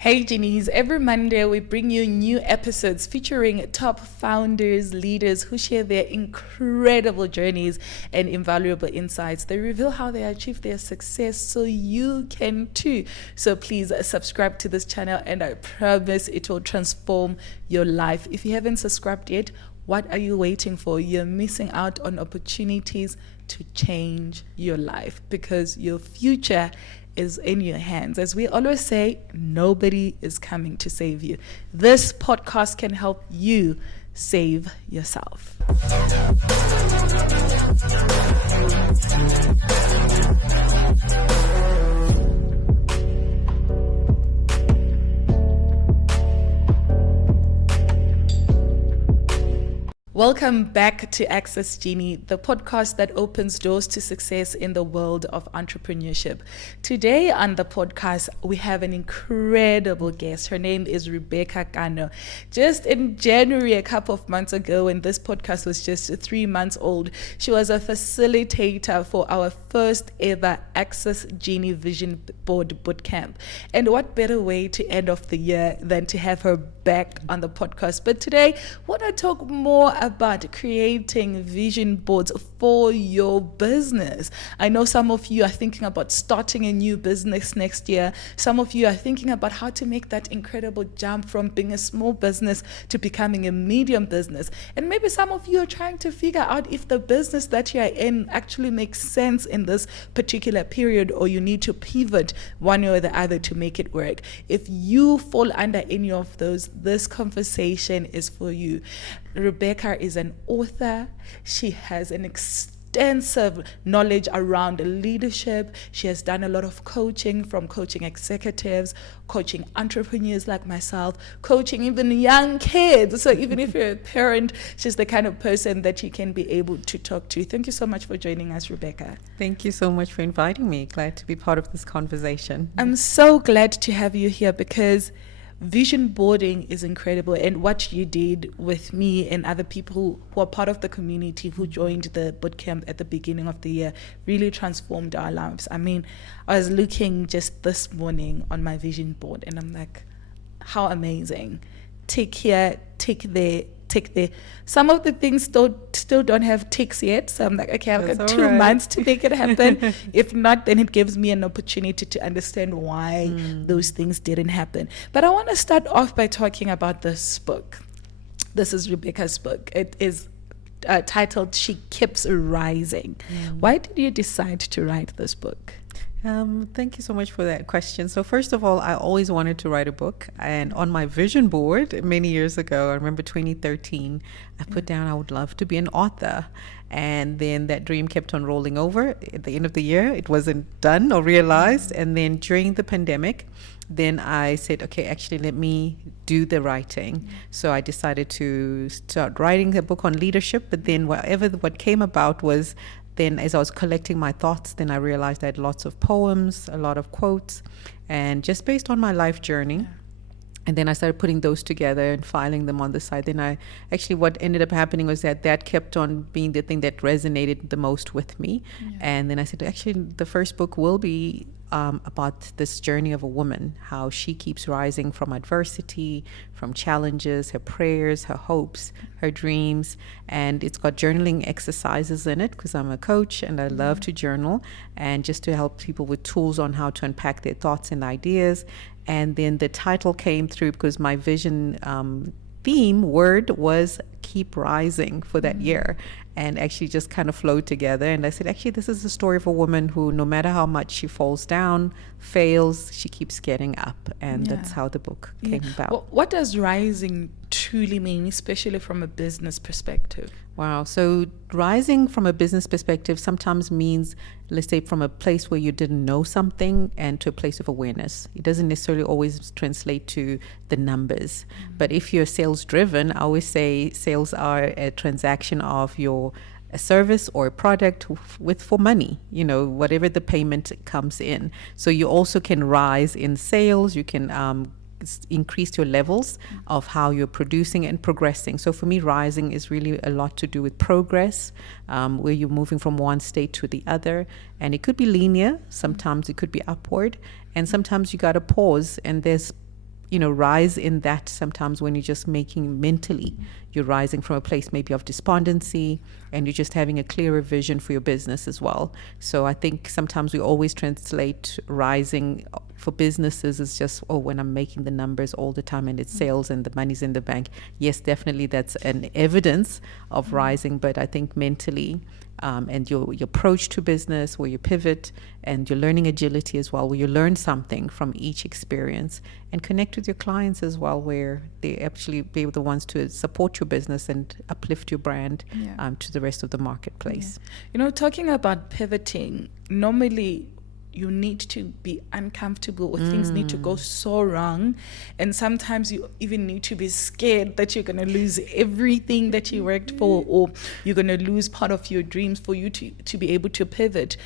Hey Genies, every Monday we bring you new episodes featuring top founders, leaders who share their incredible journeys and invaluable insights. They reveal how they achieve their success so you can too. So please subscribe to this channel and I promise it will transform your life. If you haven't subscribed yet, what are you waiting for? You're missing out on opportunities to change your life because your future is in your hands. As we always say, nobody is coming to save you. This podcast can help you save yourself. Welcome back to Access Genie, the podcast that opens doors to success in the world of entrepreneurship. Today on the podcast, we have an incredible guest. Her name is Rebecca Kano. Just in January, a couple of months ago, when this podcast was just 3 months old, she was a facilitator for our first ever Access Genie Vision Board Bootcamp. And what better way to end off the year than to have her back on the podcast. But today, I want to talk more about creating vision boards for your business. I know some of you are thinking about starting a new business next year. Some of you are thinking about how to make that incredible jump from being a small business to becoming a medium business. And maybe some of you are trying to figure out if the business that you are in actually makes sense in this particular period, or you need to pivot one way or the other to make it work. If you fall under any of those, this conversation is for you. Rebecca is an author. She has an extensive knowledge around leadership. She has done a lot of coaching, from coaching executives, coaching entrepreneurs like myself, coaching even young kids. So even if you're a parent, she's the kind of person that you can be able to talk to. Thank you so much for joining us, Rebecca. Thank you so much for inviting me. Glad to be part of this conversation. I'm so glad to have you here because vision boarding is incredible, and what you did with me and other people who are part of the community who joined the bootcamp at the beginning of the year really transformed our lives. I mean, I was looking just this morning on my vision board and I'm like, how amazing. Tick here, tick there, tick there. Some of the things still don't have ticks yet. So I'm like, okay, I've got 2 months to make it happen. If not, then it gives me an opportunity to understand why those things didn't happen. But I want to start off by talking about this book. This is Rebecca's book. It is titled She Keeps Rising. Why did you decide to write this book? Thank you so much for that question. So first of all, I always wanted to write a book, and on my vision board many years ago, I remember 2013, I put down I would love to be an author. And then that dream kept on rolling over. At the end of the year, it wasn't done or realized. And then during the pandemic, then I said, okay, actually, let me do the writing. So I decided to start writing a book on leadership. But then what came about was, then as I was collecting my thoughts, then I realized I had lots of poems, a lot of quotes, and just based on my life journey. And then I started putting those together and filing them on the side. Then what ended up happening was that kept on being the thing that resonated the most with me. And then I said, actually, the first book will be about this journey of a woman, how she keeps rising from adversity, from challenges, her prayers, her hopes, her dreams. And it's got journaling exercises in it because I'm a coach and I love to journal, and just to help people with tools on how to unpack their thoughts and ideas. And then the title came through because my vision theme word was keep rising for that year, and actually just kind of flowed together. And I said, actually, this is the story of a woman who, no matter how much she falls down, fails, she keeps getting up. And that's how the book came about. Well, what does rising truly mean, especially from a business perspective? Wow. So rising from a business perspective sometimes means, let's say, from a place where you didn't know something and to a place of awareness. It doesn't necessarily always translate to the numbers. But if you're sales driven, I always say sales are a transaction of a service or a product for money, whatever the payment comes in. So you also can rise in sales. You can increase your levels of how you're producing and progressing. So for me, rising is really a lot to do with progress, where you're moving from one state to the other. And it could be linear, sometimes it could be upward, and sometimes you got to pause, and there's rise in that sometimes when you're just making mentally, you're rising from a place maybe of despondency, and you're just having a clearer vision for your business as well. So I think sometimes we always translate rising for businesses as just, oh, when I'm making the numbers all the time and it's sales and the money's in the bank. Yes, definitely that's an evidence of rising, but I think mentally, and your approach to business, where you pivot, and your learning agility as well, where you learn something from each experience, and connect with your clients as well, where they actually be the ones to support your business and uplift your brand to the rest of the marketplace. Talking about pivoting, normally you need to be uncomfortable, or things need to go so wrong, and sometimes you even need to be scared that you're going to lose everything that you worked for, or you're going to lose part of your dreams for you to be able to pivot.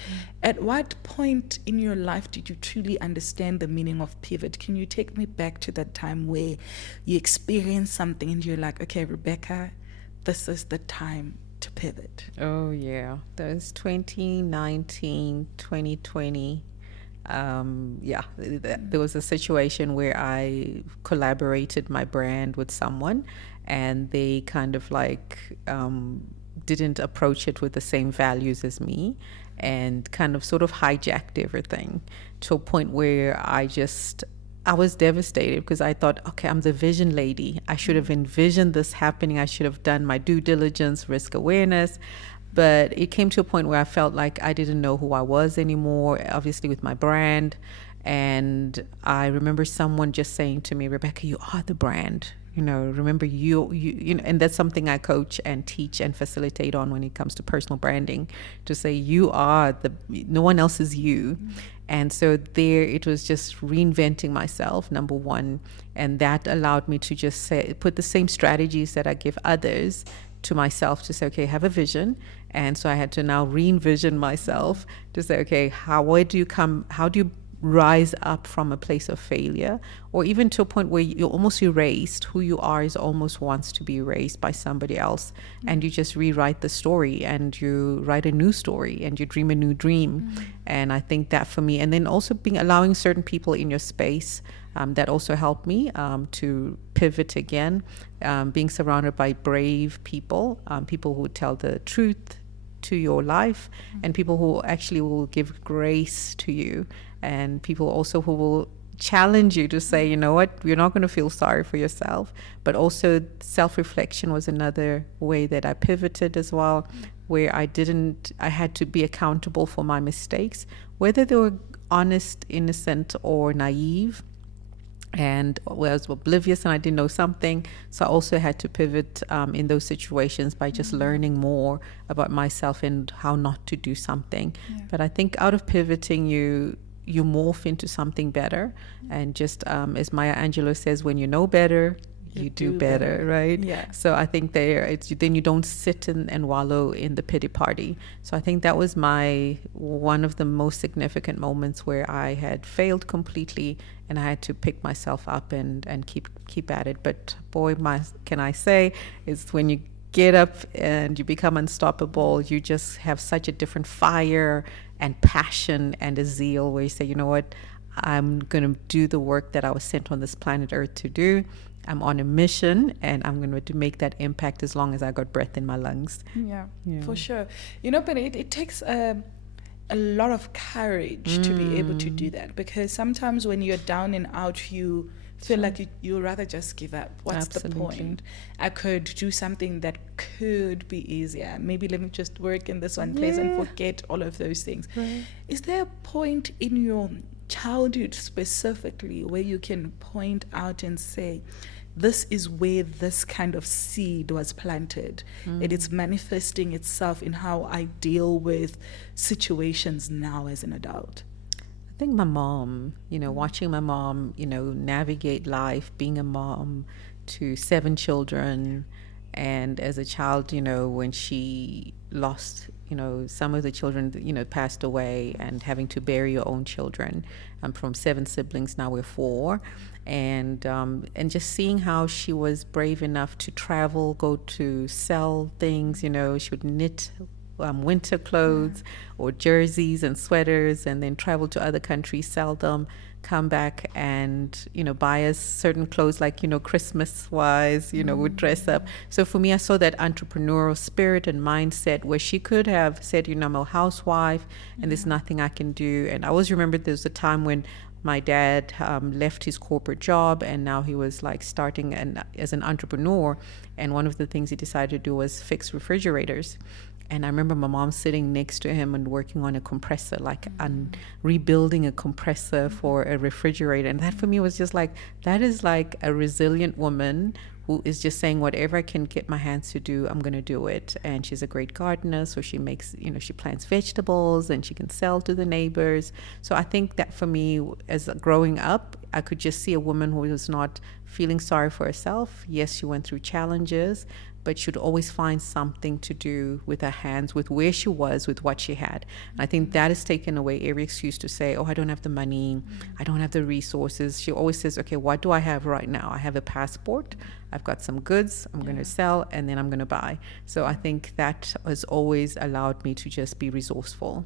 At what point in your life did you truly understand the meaning of pivot? Can you take me back to that time where you experienced something and you're like, okay, Rebecca, this is the time to pivot? Oh yeah, that was 2019, 2020. There was a situation where I collaborated my brand with someone, and they kind of like didn't approach it with the same values as me, and kind of sort of hijacked everything to a point where I was devastated, because I thought, okay, I'm the vision lady. I should have envisioned this happening. I should have done my due diligence, risk awareness. But it came to a point where I felt like I didn't know who I was anymore, obviously with my brand. And I remember someone just saying to me, Rebecca, you are the brand. Remember you know, and that's something I coach and teach and facilitate on when it comes to personal branding, to say no one else is you. And so there it was, just reinventing myself, number one. And that allowed me to just put the same strategies that I give others to myself, to say, okay, have a vision. And so I had to now re-envision myself to say, okay, how do you rise up from a place of failure, or even to a point where you're almost erased. Who you are is almost wants to be erased by somebody else, and you just rewrite the story, and you write a new story, and you dream a new dream. And I think that for me, and then also allowing certain people in your space, that also helped me to pivot again, being surrounded by brave people, people who tell the truth to your life, and people who actually will give grace to you, and people also who will challenge you to say, you know what, you're not going to feel sorry for yourself. But also self-reflection was another way that I pivoted as well, where I had to be accountable for my mistakes, whether they were honest, innocent, or naive. And I was oblivious and I didn't know something. So I also had to pivot in those situations by just learning more about myself and how not to do something. But I think out of pivoting, you morph into something better. And just as Maya Angelou says, when you know better, you do better, right? Yeah. So I think then you don't sit and wallow in the pity party. So I think that was one of the most significant moments where I had failed completely, and I had to pick myself up and keep at it. But boy, can I say, it's when you get up and you become unstoppable, you just have such a different fire and passion and a zeal, where you say, you know what, I'm going to do the work that I was sent on this planet Earth to do. I'm on a mission, and I'm going to make that impact as long as I got breath in my lungs. Yeah. For sure. But it takes a lot of courage to be able to do that, because sometimes when you're down and out, you feel like you rather just give up. What's the point? I could do something that could be easier. Maybe let me just work in this one place and forget all of those things. Right. Is there a point in your childhood specifically where you can point out and say, this is where this kind of seed was planted, and it's manifesting itself in how I deal with situations now as an adult? I think my mom, watching my mom, navigate life, being a mom to 7 children. And as a child, when she lost, some of the children, passed away, and having to bury your own children. From 7 siblings, now we're 4. And just seeing how she was brave enough to travel, go to sell things, she would knit winter clothes or jerseys and sweaters, and then travel to other countries, sell them, come back and, buy us certain clothes, like, Christmas wise, would dress up. So for me, I saw that entrepreneurial spirit and mindset where she could have said, I'm a housewife and there's nothing I can do. And I always remember there was a time when my dad left his corporate job, and now he was like starting as an entrepreneur. And one of the things he decided to do was fix refrigerators. And I remember my mom sitting next to him and working on a compressor, like rebuilding a compressor for a refrigerator. And that for me was just like, that is like a resilient woman who is just saying, whatever I can get my hands to do, I'm going to do it. And she's a great gardener, so she makes, she plants vegetables and she can sell to the neighbors. So I think that for me, as growing up, I could just see a woman who was not feeling sorry for herself. Yes, she went through challenges, but she'd always find something to do with her hands, with where she was, with what she had. And I think that has taken away every excuse to say, oh, I don't have the money, I don't have the resources. She always says, okay, what do I have right now? I have a passport, I've got some goods, I'm going to sell, and then I'm going to buy. So I think that has always allowed me to just be resourceful.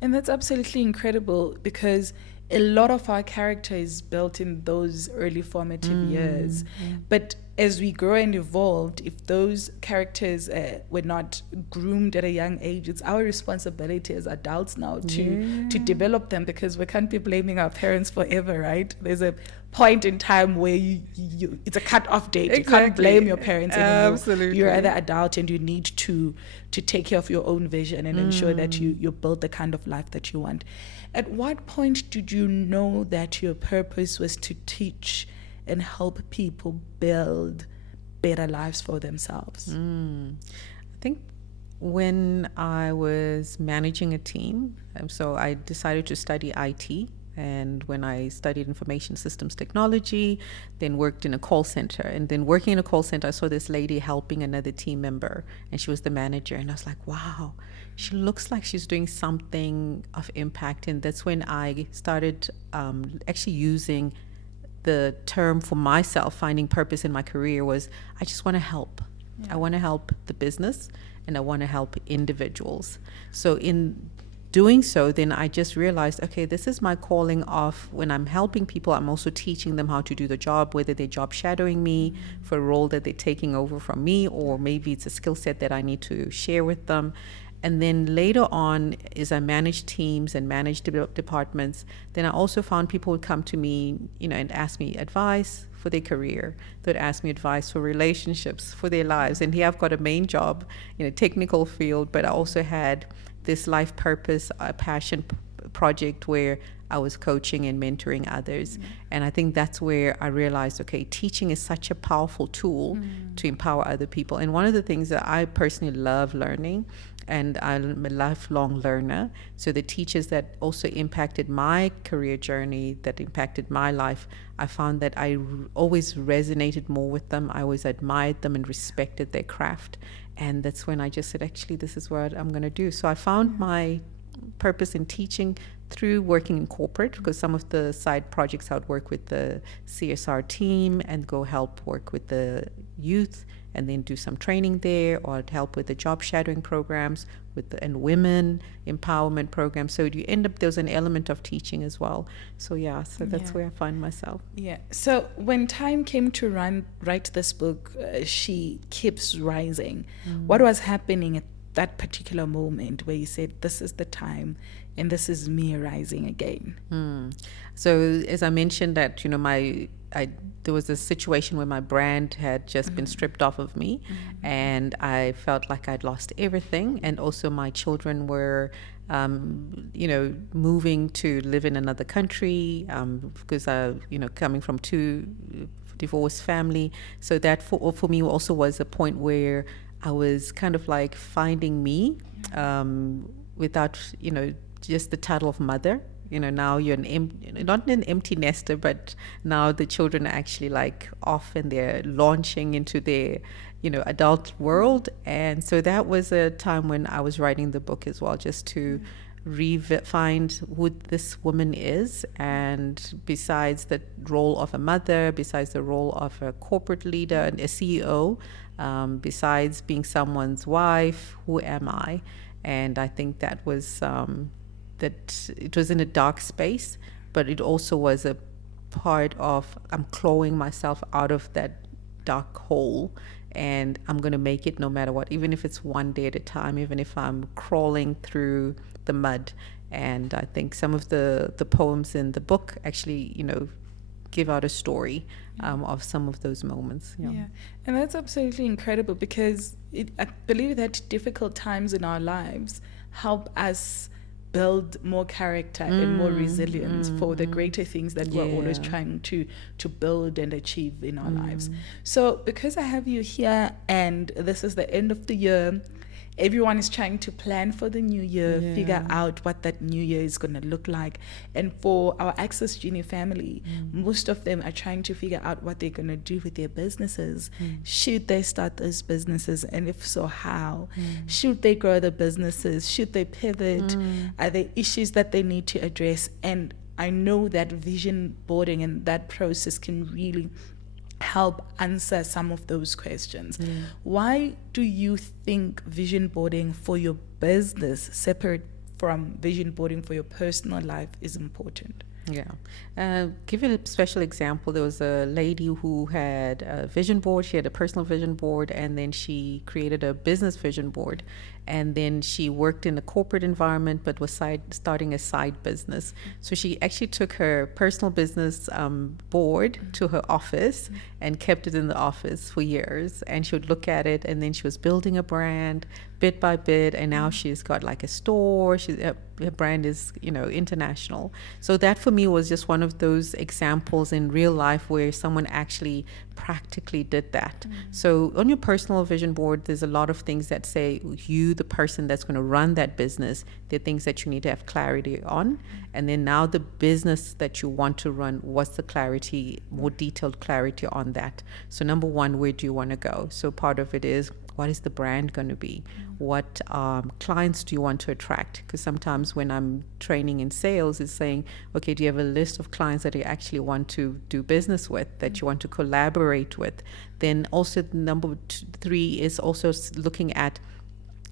And that's absolutely incredible, because a lot of our character is built in those early formative years. But as we grow and evolved, if those characters were not groomed at a young age, it's our responsibility as adults now to develop them, because we can't be blaming our parents forever, right? There's a point in time where you it's a cut-off date. Exactly. You can't blame your parents anymore. Absolutely. You're either adult and you need to take care of your own vision and ensure that you build the kind of life that you want. At what point did you know that your purpose was to teach and help people build better lives for themselves? I think when I was managing a team, so I decided to study IT. And when I studied information systems technology, then worked in a call center. And then working in a call center, I saw this lady helping another team member, and she was the manager. And I was like, wow, she looks like she's doing something of impact. And that's when I started actually using the term for myself, finding purpose in my career, was I just want to help. I want to help the business, and I want to help individuals. So in doing so, then I just realized, okay, this is my calling of when I'm helping people, I'm also teaching them how to do the job, whether they're job shadowing me for a role that they're taking over from me, or maybe it's a skill set that I need to share with them. And then later on, as I managed teams and managed departments, then I also found people would come to me, and ask me advice for their career. They'd ask me advice for relationships, for their lives. And here I've got a main job in a technical field, but I also had this life purpose, a passion project where I was coaching and mentoring others. And I think that's where I realized, okay, teaching is such a powerful tool to empower other people. And one of the things that I personally love learning, and I'm a lifelong learner, so the teachers that also impacted my career journey, that impacted my life, I found that I always resonated more with them. I always admired them and respected their craft. And that's when I just said, actually, this is what I'm going to do. So I found my purpose in teaching through working in corporate, because some of the side projects I would work with the CSR team and go help work with the youth and then do some training there, or I'd help with the job shadowing programs and women empowerment programs. So you end up, there's an element of teaching as well. So that's where I find myself. Yeah. So when time came to write this book, She Keeps Rising, what was happening at that particular moment where you said, this is the time and this is me rising again? So as I mentioned that, there was a situation where my brand had just been stripped off of me, and I felt like I'd lost everything. And also my children were, moving to live in another country, because coming from two divorced family. So that for me also was a point where I was kind of like finding me, without, just the title of mother. Now you're not an empty nester, but now the children are actually like off and they're launching into their, adult world. And so that was a time when I was writing the book as well, just to find who this woman is. And besides the role of a mother, besides the role of a corporate leader and a CEO, besides being someone's wife, who am I? And I think that was that it was in a dark space, but it also was a part of I'm clawing myself out of that dark hole, and I'm going to make it no matter what, even if it's one day at a time, even if I'm crawling through the mud. And I think some of the poems in the book actually, give out a story of some of those moments. Yeah, and that's absolutely incredible, because I believe that difficult times in our lives help us build more character and more resilience for the greater things that we're always trying to build and achieve in our lives. So because I have you here, and this is the end of the year, everyone is trying to plan for the new year, figure out what that new year is going to look like. And for our Access Genie family, most of them are trying to figure out what they're going to do with their businesses. Should they start those businesses? And if so, how? Should they grow the businesses? Should they pivot? Are there issues that they need to address? And I know that vision boarding and that process can really help answer some of those questions. Why do you think vision boarding for your business, separate from vision boarding for your personal life, is important? Give you a special example. There was a lady who had a vision board. She had a personal vision board, and then she created a business vision board. And then she worked in a corporate environment, but was starting a side business. So she actually took her personal business board to her office and kept it in the office for years. And she would look at it, and then she was building a brand bit by bit. And now she's got like a store. Her brand is, international. So that for me was just one of those examples in real life where someone actually practically did that. So on your personal vision board, there's a lot of things that say you, the person that's going to run that business, the things that you need to have clarity on. And then now the business that you want to run, what's the clarity, more detailed clarity on that. So number one, where do you want to go? So part of it is, what is the brand going to be? What clients do you want to attract? Because sometimes when I'm training in sales, it's saying, okay, do you have a list of clients that you actually want to do business with, that you want to collaborate with? Then also number 3 is also looking at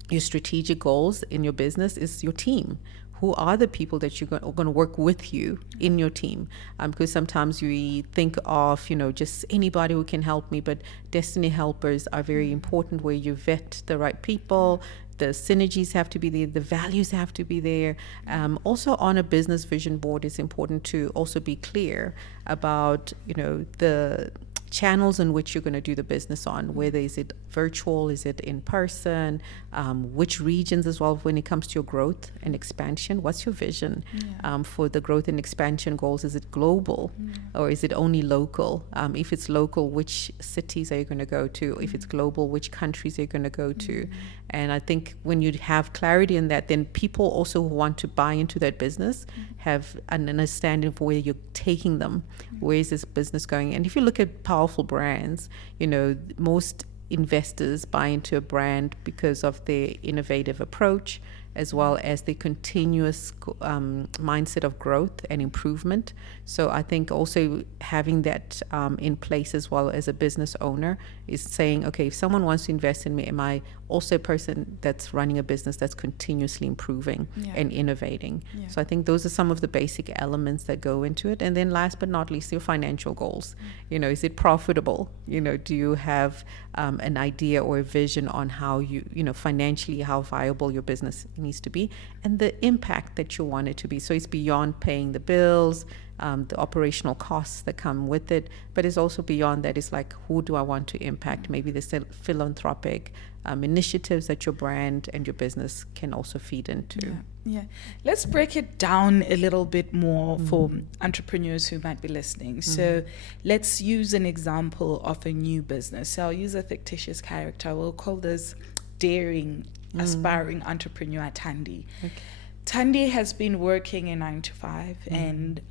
your strategic goals in your business is your team. Who are the people that you're going to work with you in your team? Because sometimes we think of, just anybody who can help me, but destiny helpers are very important, where you vet the right people. The synergies have to be there, the values have to be there. Also on a business vision board, it's important to also be clear about, the channels in which you're going to do the business on, whether is it virtual, is it in person, which regions as well. When it comes to your growth and expansion, what's your vision for the growth and expansion goals? Is it global or is it only local? If it's local, which cities are you going to go to? If it's global, which countries are you going to go to? And I think when you have clarity in that, then people also who want to buy into that business have an understanding of where you're taking them. Where is this business going? And if you look at powerful brands, most investors buy into a brand because of their innovative approach, as well as the continuous mindset of growth and improvement. So I think also having that in place as well as a business owner is saying, okay, if someone wants to invest in me, am I also a person that's running a business that's continuously improving and innovating? So I think those are some of the basic elements that go into it. And then last but not least, your financial goals. Is it profitable? Do you have an idea or a vision on how financially, how viable your business needs to be, and the impact that you want it to be. So it's beyond paying the bills, the operational costs that come with it, but it's also beyond that. It's like, who do I want to impact? Maybe the philanthropic initiatives that your brand and your business can also feed into. Let's break it down a little bit more for entrepreneurs who might be listening. So let's use an example of a new business. So I'll use a fictitious character. We'll call this daring, aspiring entrepreneur Thandi. Okay. Thandi has been working a 9-to-5 and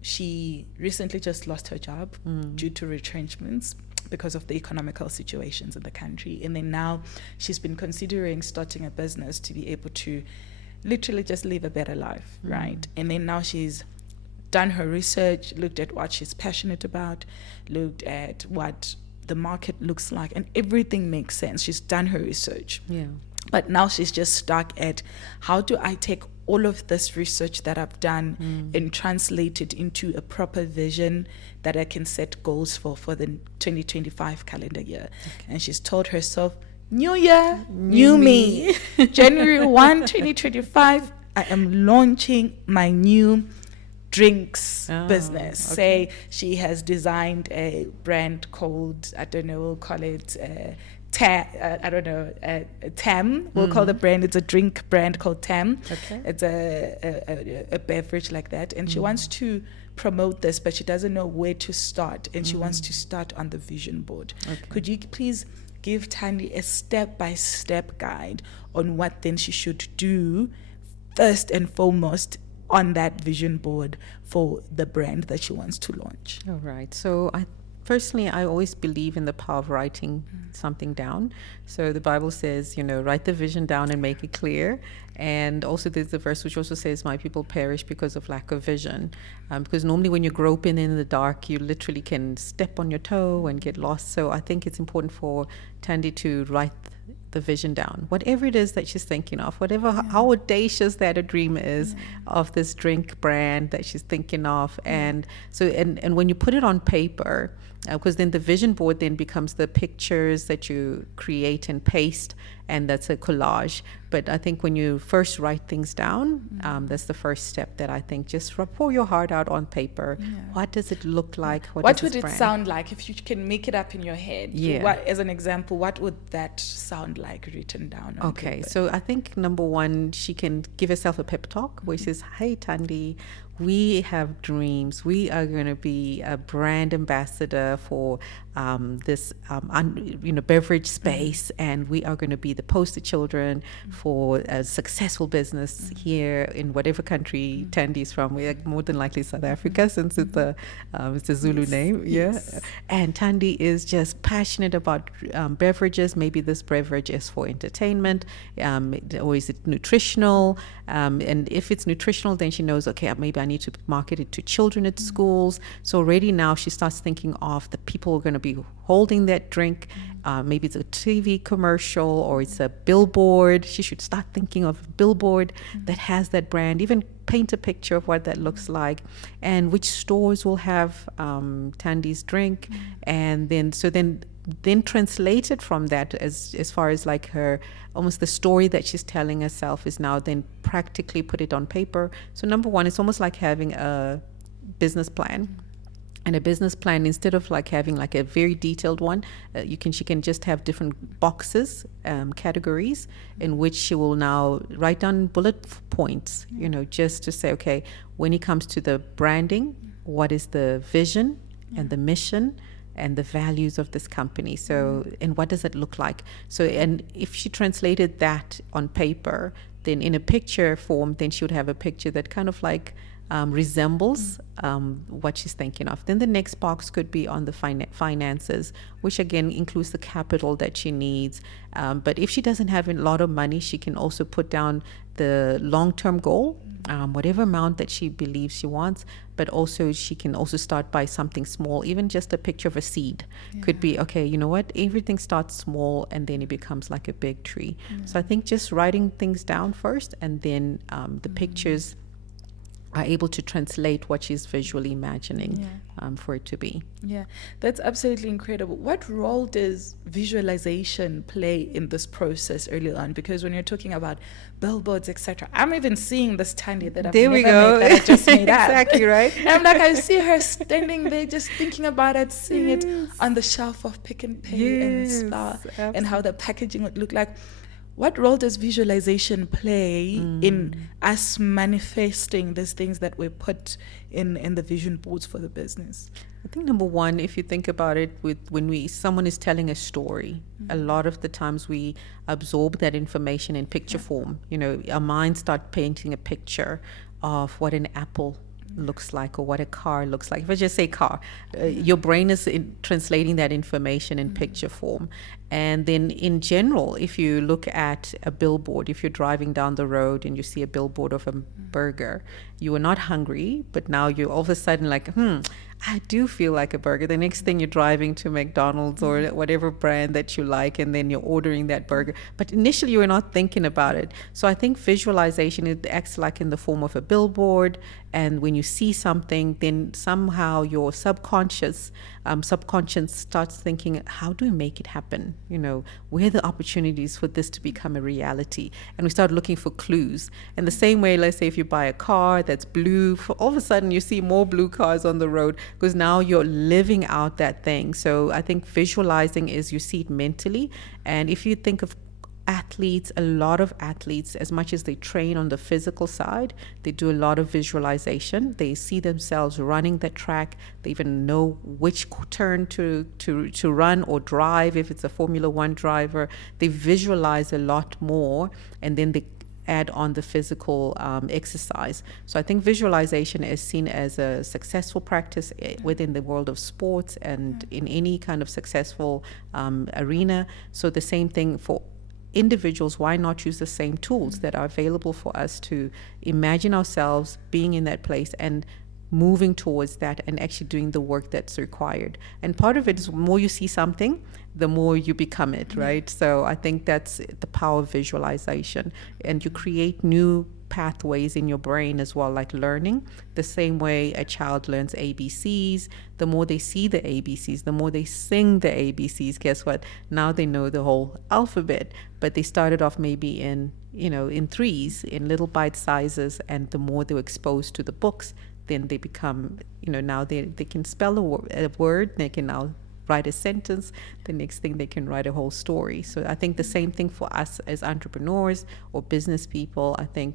she recently just lost her job due to retrenchments because of the economical situations in the country. And then now she's been considering starting a business to be able to literally just live a better life, right? And then now she's done her research, looked at what she's passionate about, looked at what the market looks like, and everything makes sense. She's done her research. But now she's just stuck at, how do I take all of this research that I've done and translate it into a proper vision that I can set goals for the 2025 calendar year. And she's told herself, new year, new me. January 1, 2025, I am launching my new drinks business. Say she has designed a brand called, I don't know, we'll call it Tam. We'll call the brand, it's a drink brand called Tam. It's a beverage like that. And she wants to promote this, but she doesn't know where to start. And she wants to start on the vision board. Could you please give Tandy a step-by-step guide on what then she should do first and foremost on that vision board for the brand that she wants to launch? All right. So personally, I always believe in the power of writing something down. So the Bible says, write the vision down and make it clear. And also there's the verse which also says, my people perish because of lack of vision. Because normally when you're groping in the dark, you literally can step on your toe and get lost. So I think it's important for Tandy to write the vision down, whatever it is that she's thinking of, how audacious that a dream is of this drink brand that she's thinking of. And so, and when you put it on paper, because then the vision board then becomes the pictures that you create and paste, and that's a collage. But I think when you first write things down, that's the first step that I think, just pour your heart out on paper. What does it look like? What would it sound like if you can make it up in your head? As an example, what would that sound like written down on paper? So I think number one, she can give herself a pep talk where she says, hey, Tandy, we have dreams. We are going to be a brand ambassador for this beverage space, and we are going to be the poster children for a successful business here in whatever country Tandy's from. We're more than likely South Africa, since it's a Zulu name. And Tandy is just passionate about beverages. Maybe this beverage is for entertainment, or is it nutritional? And if it's nutritional, then she knows, okay, maybe I need to market it to children at schools. So already now she starts thinking of the people who are going to be holding that drink. Maybe it's a TV commercial or it's a billboard. She should start thinking of a billboard that has that brand, even paint a picture of what that looks like, and which stores will have Tandy's drink. And then translate it from that as far as like her, almost the story that she's telling herself is now then practically put it on paper. So number one, it's almost like having a business plan. And a business plan, instead of like having like a very detailed one, she can just have different boxes, categories, in which she will now write down bullet points, just to say, okay, when it comes to the branding, what is the vision and the mission and the values of this company? So, and what does it look like? So, and if she translated that on paper, then in a picture form, then she would have a picture that kind of like resembles what she's thinking of. Then the next box could be on the finances, which again includes the capital that she needs. But if she doesn't have a lot of money, she can also put down the long-term goal, whatever amount that she believes she wants. But also she can also start by something small, even just a picture of a seed. Could be, okay, you know what, everything starts small and then it becomes like a big tree. So I think just writing things down first, and then the pictures are able to translate what she's visually imagining for it to be. Yeah, that's absolutely incredible. What role does visualization play in this process early on? Because when you're talking about billboards, etc., I'm even seeing this Tandy that I've never made, that I just made up. Exactly, right? And I'm like, I see her standing there just thinking about it, seeing it on the shelf of Pick and Pay and Star, and how the packaging would look like. What role does visualization play in us manifesting these things that we put in the vision boards for the business? I think number one, if you think about it, when someone is telling a story, a lot of the times we absorb that information in picture form. Our minds start painting a picture of what an apple looks like or what a car looks like. If I just say car, your brain is translating that information in picture form. And then in general, if you look at a billboard, if you're driving down the road and you see a billboard of a burger, you are not hungry, but now you're all of a sudden like, I do feel like a burger. The next thing you're driving to McDonald's or whatever brand that you like, and then you're ordering that burger. But initially, you're not thinking about it. So I think visualization, it acts like in the form of a billboard. And when you see something, then somehow your subconscious starts thinking, how do we make it happen? Where are the opportunities for this to become a reality? And we start looking for clues. And the same way, let's say if you buy a car that's blue, all of a sudden you see more blue cars on the road because now you're living out that thing. So I think visualizing is you see it mentally. And if you think of athletes, a lot of athletes, as much as they train on the physical side, they do a lot of visualization. They see themselves running the track. They even know which turn to run or drive. If it's a Formula One driver, they visualize a lot more, and then they add on the physical exercise. So I think visualization is seen as a successful practice within the world of sports and in any kind of successful arena. So the same thing for individuals. Why not use the same tools that are available for us to imagine ourselves being in that place and moving towards that and actually doing the work that's required? And part of it is the more you see something, the more you become it, right? So I think that's the power of visualization. And you create new pathways in your brain as well, like learning. The same way a child learns ABCs, the more they see the ABCs, the more they sing the ABCs, guess what? Now they know the whole alphabet, but they started off maybe in threes, in little bite sizes, and the more they're exposed to the books, then they become, now they can spell a word, they can now write a sentence. The next thing, they can write a whole story. So I think the same thing for us as entrepreneurs or business people. I think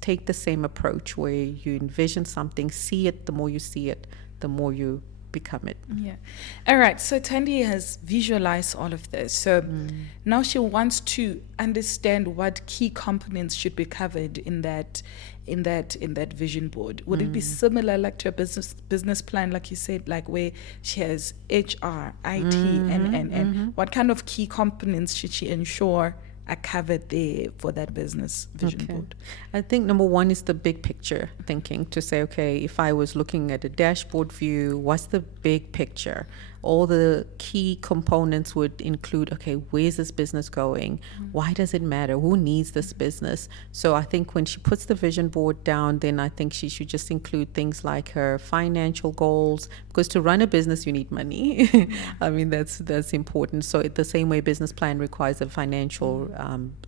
take the same approach where you envision something, see it. The more you see it, the more you become it. Yeah. All right. So Thandi has visualized all of this. So now she wants to understand what key components should be covered in that vision board. Would it be similar like to a business plan, like you said, like where she has HR, IT, and what kind of key components should she ensure are covered there for that business vision board? I think number one is the big picture thinking, to say, okay, if I was looking at a dashboard view, what's the big picture? All the key components would include, okay, where's this business going? Why does it matter? Who needs this business? So I think when she puts the vision board down, then I think she should just include things like her financial goals, because to run a business, you need money. I mean, that's important. So the same way business plan requires a financial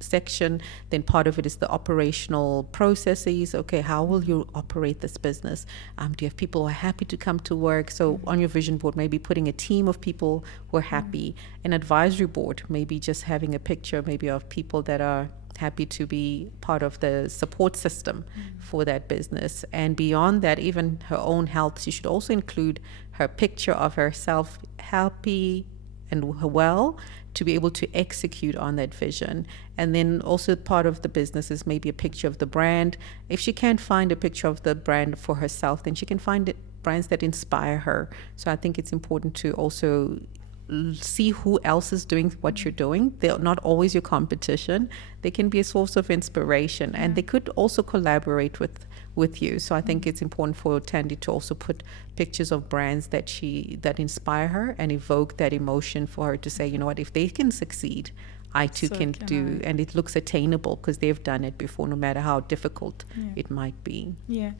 section, then part of it is the operational processes. Okay, how will you operate this business? Do you have people who are happy to come to work? So on your vision board, maybe putting a team of people who are happy. An advisory board, maybe just having a picture maybe of people that are happy to be part of the support system for that business. And beyond that, even her own health, she should also include her picture of herself happy and well to be able to execute on that vision. And then also part of the business is maybe a picture of the brand. If she can't find a picture of the brand for herself, then she can find brands that inspire her. So I think it's important to also see who else is doing what you're doing. They're not always your competition. They can be a source of inspiration, and they could also collaborate with you. So I think it's important for Thandi to also put pictures of brands that inspire her and evoke that emotion for her to say, you know what, if they can succeed, I too can do. And it looks attainable because they've done it before, no matter how difficult it might be. Yeah.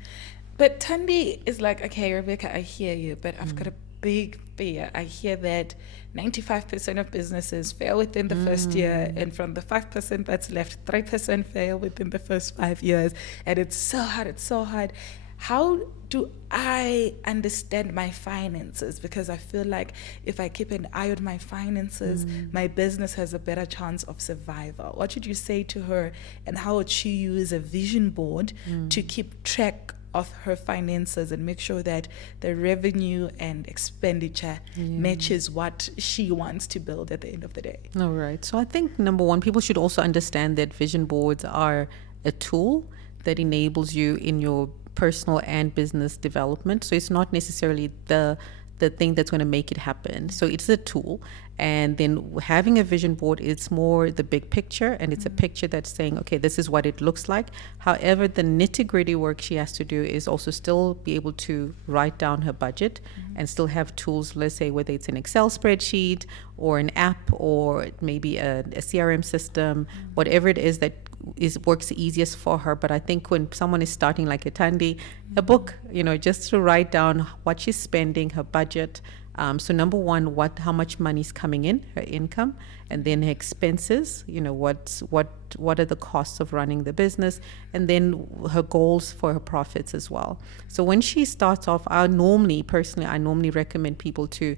But Thandi is like, okay, Rebecca, I hear you, but I've got a big fear. I hear that 95% of businesses fail within the first year, and from the 5% that's left, 3% fail within the first 5 years. And it's so hard. How do I understand my finances? Because I feel like if I keep an eye on my finances, my business has a better chance of survival. What should you say to her, and how would she use a vision board to keep track of her finances and make sure that the revenue and expenditure matches what she wants to build at the end of the day? All right. So I think number one, people should also understand that vision boards are a tool that enables you in your personal and business development. So it's not necessarily the thing that's going to make it happen. So it's a tool. And then having a vision board, it's more the big picture, and it's a picture that's saying, okay, this is what it looks like. However, the nitty-gritty work she has to do is also still be able to write down her budget and still have tools, let's say whether it's an Excel spreadsheet or an app or maybe a CRM system, whatever it is that works easiest for her. But I think when someone is starting like a Tandi, a book, just to write down what she's spending, her budget. So number one, how much money is coming in, her income, and then her expenses, what are the costs of running the business, and then her goals for her profits as well. So when she starts off, I normally recommend people to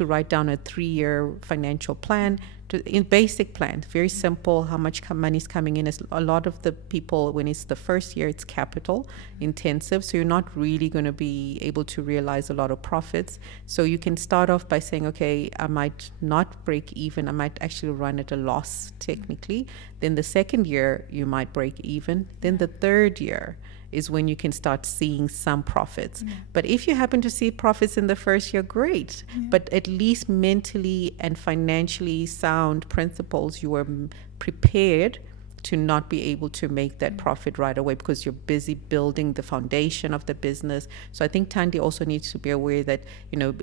write down a 3-year financial plan, in basic plan, very simple, how much money is coming in. Is a lot of the people, when it's the first year, it's capital intensive, so you're not really going to be able to realize a lot of profits. So you can start off by saying, okay, I might not break even, I might actually run at a loss technically. Then the second year you might break even. Then the third year is when you can start seeing some profits. But if you happen to see profits in the first year, great. But at least mentally and financially sound principles, you are prepared to not be able to make that profit right away because you're busy building the foundation of the business. So I think Tandi also needs to be aware that,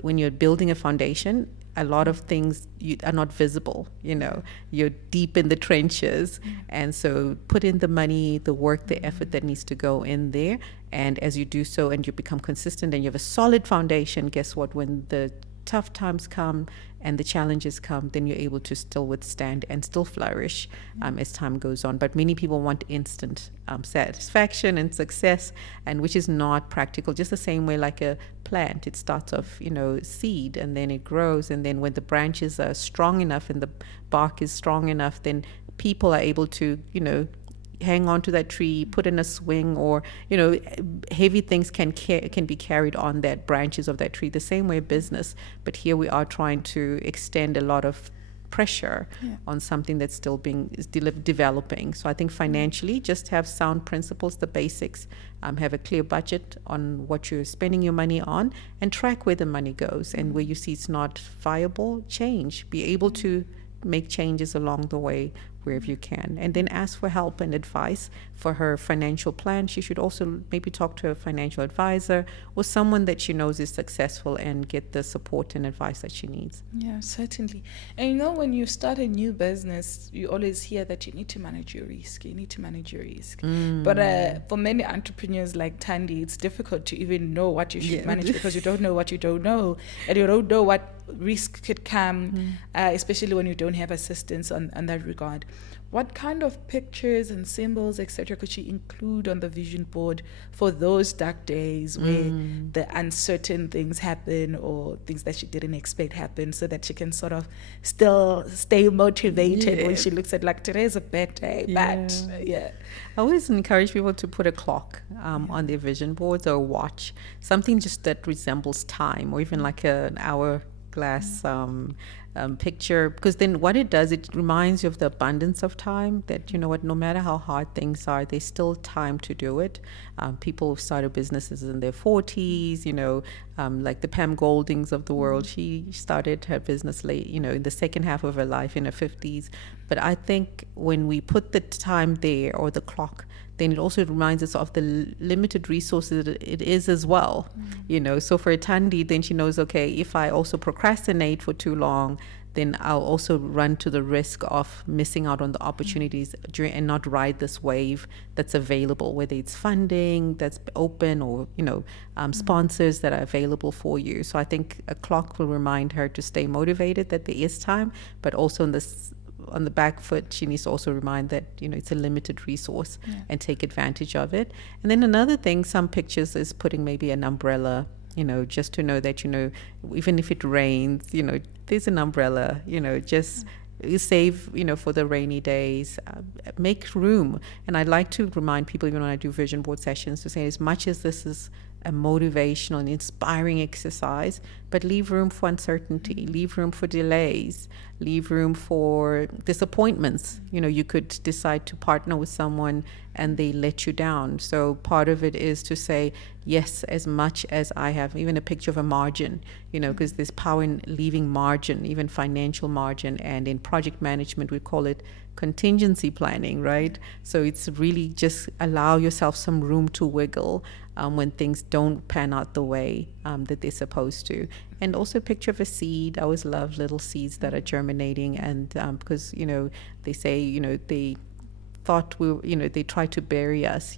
when you're building a foundation, a lot of things are not visible, you're deep in the trenches. And so put in the money, the work, the effort that needs to go in there. And as you do so and you become consistent and you have a solid foundation, guess what? When the tough times come and the challenges come, then you're able to still withstand and still flourish as time goes on. But many people want instant satisfaction and success, and which is not practical. Just the same way like a plant, it starts off, seed, and then it grows, and then when the branches are strong enough and the bark is strong enough, then people are able to, hang on to that tree, put in a swing, or heavy things can be carried on that branches of that tree. The same way business, but here we are trying to extend a lot of pressure on something that's still developing. So I think financially, just have sound principles, the basics, have a clear budget on what you're spending your money on, and track where the money goes, and where you see it's not viable, change. Be able to make changes along the way wherever you can, and then ask for help and advice for her financial plan. She should also maybe talk to a financial advisor or someone that she knows is successful and get the support and advice that she needs. Yeah, certainly. And when you start a new business, you always hear that you need to manage your risk. But for many entrepreneurs like Tandi, it's difficult to even know what you should manage because you don't know what you don't know, and you don't know what risk could come, especially when you don't have assistance on that regard. What kind of pictures and symbols, etc., could she include on the vision board for those dark days where the uncertain things happen or things that she didn't expect happen, so that she can sort of still stay motivated when she looks at like, today's a bad day, but I always encourage people to put a clock on their vision boards, or a watch, something just that resembles time, or even like an hourglass picture, because then what it does, it reminds you of the abundance of time, that no matter how hard things are, there's still time to do it. People who started businesses in their 40s, like the Pam Goldings of the world, she started her business late, in the second half of her life, in her 50s. But I think when we put the time there, or the clock, then it also reminds us of the limited resources that it is as well. So for a Tandi, then she knows, okay, if I also procrastinate for too long, then I'll also run to the risk of missing out on the opportunities and not ride this wave that's available, whether it's funding that's open, or sponsors that are available for you. So I think a clock will remind her to stay motivated, that there is time, but also on the back foot, she needs to also remind that it's a limited resource, and take advantage of it. And then another thing, some pictures, is putting maybe an umbrella, just to know that even if it rains, there's an umbrella, just save for the rainy days, make room. And I like to remind people, even when I do vision board sessions, to say, as much as this is a motivational and inspiring exercise, but leave room for uncertainty, leave room for delays, leave room for disappointments. You could decide to partner with someone and they let you down. So part of it is to say, yes, as much as I have, even a picture of a margin, because there's power in leaving margin, even financial margin. And in project management, we call it contingency planning, right? So it's really just allow yourself some room to wiggle when things don't pan out the way that they're supposed to. And also a picture of a seed. I always love little seeds that are germinating, and because they say they thought they try to bury us.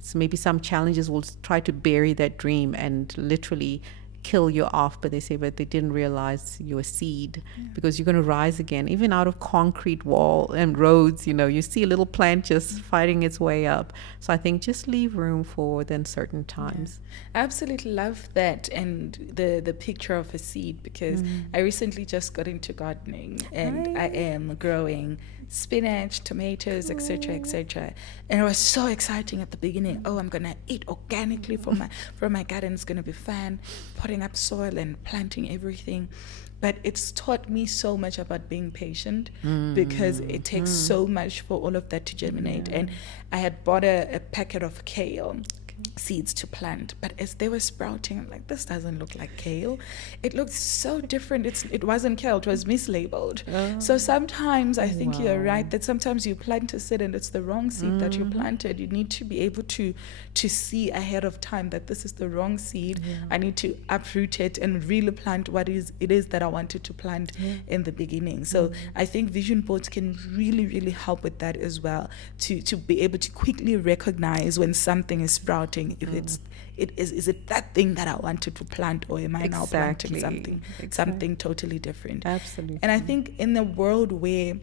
So maybe some challenges will try to bury that dream and literally kill you off, but they didn't realize you're a seed, because you're going to rise again, even out of concrete wall and roads. You see a little plant just fighting its way up. So I think just leave room for the uncertain times. I absolutely love that, and the picture of a seed, because I recently just got into gardening, and I am growing spinach, tomatoes, etc., etc. And it was so exciting at the beginning. Oh, I'm gonna eat organically from my garden. It's gonna be fun, putting up soil and planting everything. But it's taught me so much about being patient, because it takes so much for all of that to germinate. And I had bought a packet of kale seeds to plant, but as they were sprouting, I'm like, this doesn't look like kale. It looked so different. It wasn't kale, it was mislabeled. So sometimes I think you're right, that sometimes you plant a seed and it's the wrong seed that you planted. You need to be able to see ahead of time that this is the wrong seed. I need to uproot it and really plant what it is that I wanted to plant in the beginning. So I think vision boards can really, really help with that as well, to be able to quickly recognize when something is sprouting. If is it that thing that I wanted to plant, or am I now planting something totally different? Absolutely. And I think in the world where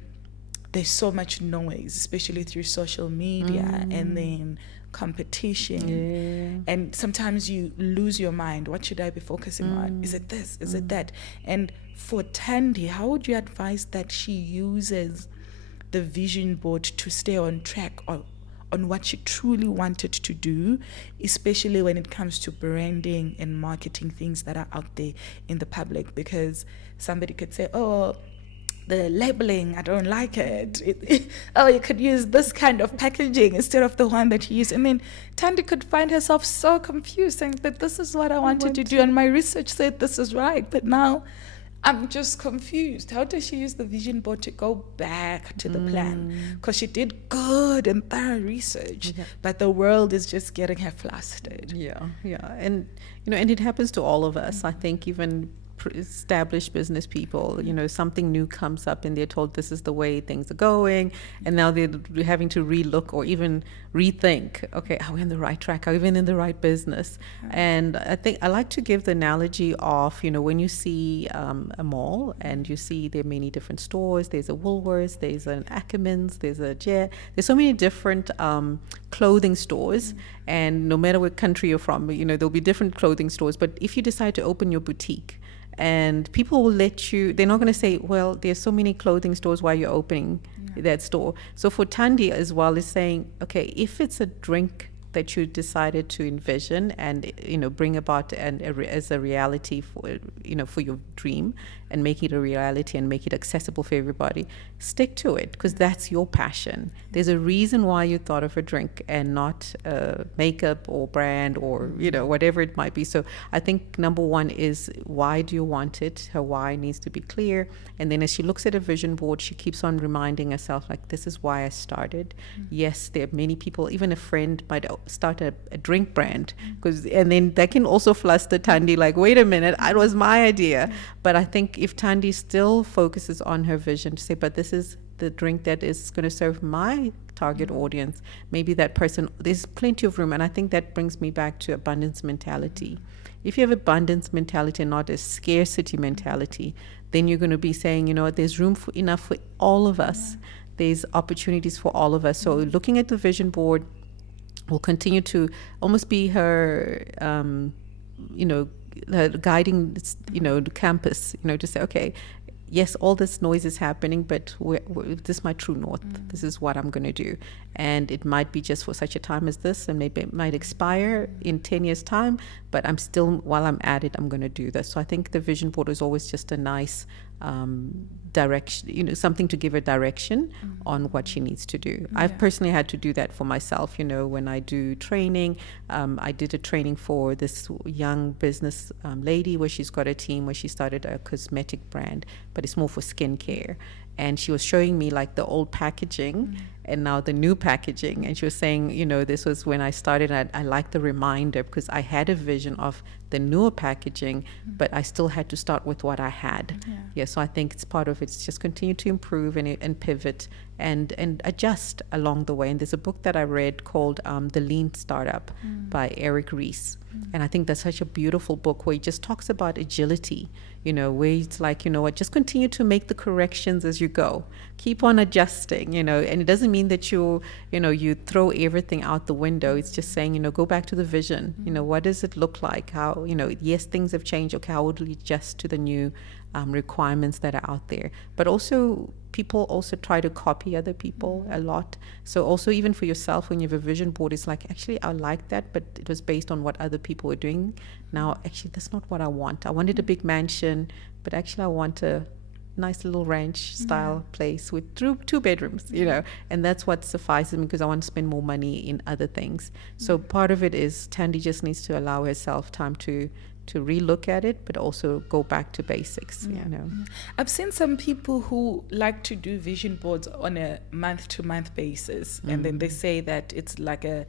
there's so much noise, especially through social media, and then competition, and sometimes you lose your mind. What should I be focusing on? Is it this? Is it that? And for Thandi, how would you advise that she uses the vision board to stay on track, or on what she truly wanted to do, especially when it comes to branding and marketing things that are out there in the public? Because somebody could say, oh, the labeling, I don't like it. Oh, you could use this kind of packaging instead of the one that you use. And then Thandi could find herself so confused, saying that this is what I wanted to do, and my research said this is right, but now I'm just confused. How does she use the vision board to go back to the plan? Because she did good and thorough research, but the world is just getting her flustered. And and it happens to all of us. I think even established business people, something new comes up and they're told this is the way things are going, and now they're having to relook or even rethink, okay, are we on the right track? Are we even in the right business? And I think I like to give the analogy of, when you see a mall and you see there are many different stores, there's a Woolworths, there's an Ackermans, there's so many different clothing stores, and no matter what country you're from, there'll be different clothing stores. But if you decide to open your boutique, and people will let you, they're not going to say, well, there's so many clothing stores, why you're opening that store. So for Thandi as well is saying, okay, if it's a drink that you decided to envision and bring about as a reality for for your dream, and make it a reality and make it accessible for everybody, stick to it, because that's your passion. There's a reason why you thought of a drink and not makeup or brand or whatever it might be. So I think number one is, why do you want it? Her why needs to be clear. And then as she looks at a vision board, she keeps on reminding herself, like, this is why I started. Yes, there are many people, even a friend might start a drink brand, and then that can also fluster Thandi, like, wait a minute, it was my idea. But I think if Thandi still focuses on her vision to say, but this is the drink that is going to serve my target audience, maybe that person, there's plenty of room. And I think that brings me back to abundance mentality. If you have abundance mentality and not a scarcity mentality, then you're going to be saying, there's room enough for all of us. There's opportunities for all of us. So looking at the vision board will continue to almost be her, her guiding, campus, to say, okay, yes, all this noise is happening, but this is my true north. This is what I'm going to do. And it might be just for such a time as this, and maybe it might expire in 10 years' time, but I'm still, while I'm at it, I'm going to do this. So I think the vision board is always just a nice direction, something to give her direction on what she needs to do. I've personally had to do that for myself, when I do training. I did a training for this young business lady where she's got a team where she started a cosmetic brand, but it's more for skincare. And she was showing me like the old packaging and now the new packaging. And she was saying, this was when I started. I liked the reminder because I had a vision of the newer packaging, but I still had to start with what I had. So I think it's part of it. It's just continue to improve and pivot and adjust along the way. And there's a book that I read called The Lean Startup by Eric Ries. And I think that's such a beautiful book where he just talks about agility, where it's like, just continue to make the corrections as you go. Keep on adjusting, and it doesn't mean that you throw everything out the window. It's just saying, go back to the vision. What does it look like? How, yes, things have changed. Okay, how would we adjust to the new requirements that are out there? But also, people also try to copy other people a lot. So also even for yourself, when you have a vision board, it's like, actually, I like that, but it was based on what other people were doing. Now, actually, that's not what I want. I wanted a big mansion, but actually I want a nice little ranch style place with two bedrooms, and that's what suffices me because I want to spend more money in other things. So part of it is Tandy just needs to allow herself time to relook at it, but also go back to basics. I've seen some people who like to do vision boards on a month-to-month basis, and then they say that it's like a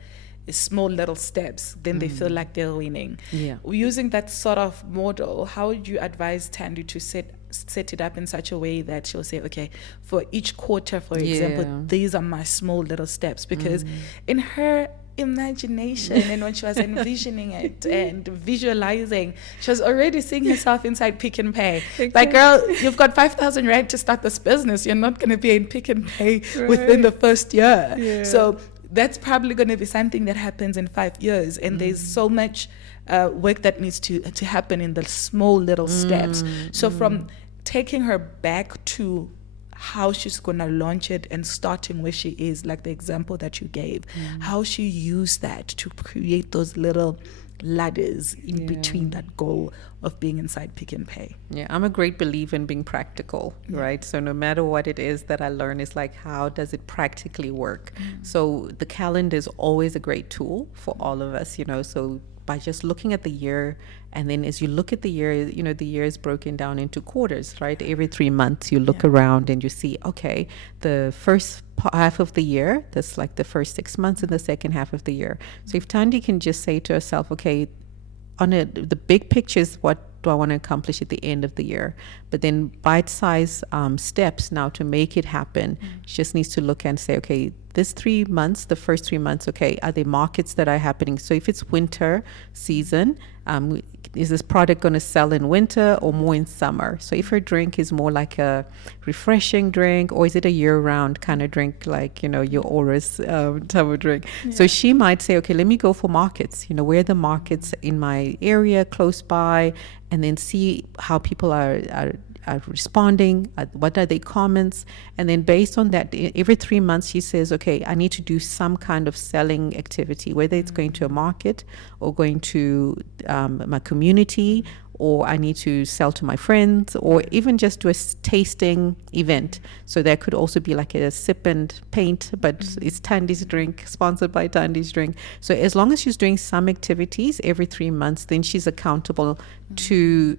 small little steps, then they feel like they're winning. Using that sort of model, how would you advise Tandy to set it up in such a way that she'll say, okay, for each quarter, for example, these are my small little steps? Because in her imagination and when she was envisioning it and visualizing, she was already seeing herself inside Pick and Pay. Like, girl, you've got 5,000 rand to start this business. You're not going to be in Pick and Pay within the first year. So that's probably going to be something that happens in 5 years. And there's so much work that needs to happen in the small little steps. So from taking her back to how she's going to launch it and starting where she is, like the example that you gave, how she used that to create those little ladders in between that goal of being inside Pick and Pay. I'm a great believer in being practical, right? So no matter what it is that I learn, it's like, how does it practically work? So the calendar is always a great tool for all of us, so by just looking at the year, and then as you look at the year, the year is broken down into quarters, right? Every 3 months you look around and you see, okay, the first half of the year, that's like the first 6 months, and the second half of the year. So if Tandy can just say to herself, okay, the big picture is what do I want to accomplish at the end of the year, but then bite-sized steps now to make it happen. She just needs to look and say, okay, the first 3 months, okay, are there markets that are happening? So if it's winter season, is this product going to sell in winter or more in summer? So if her drink is more like a refreshing drink, or is it a year-round kind of drink, like, your Aura's type of drink? So she might say, okay, let me go for markets, where are the markets in my area close by, and then see how people are responding, what are their comments, and then based on that, every 3 months she says, okay, I need to do some kind of selling activity, whether it's going to a market or going to my community, or I need to sell to my friends, or even just do a tasting event. So that could also be like a sip and paint, but it's Tandy's drink, sponsored by Tandy's drink. So as long as she's doing some activities every 3 months, then she's accountable to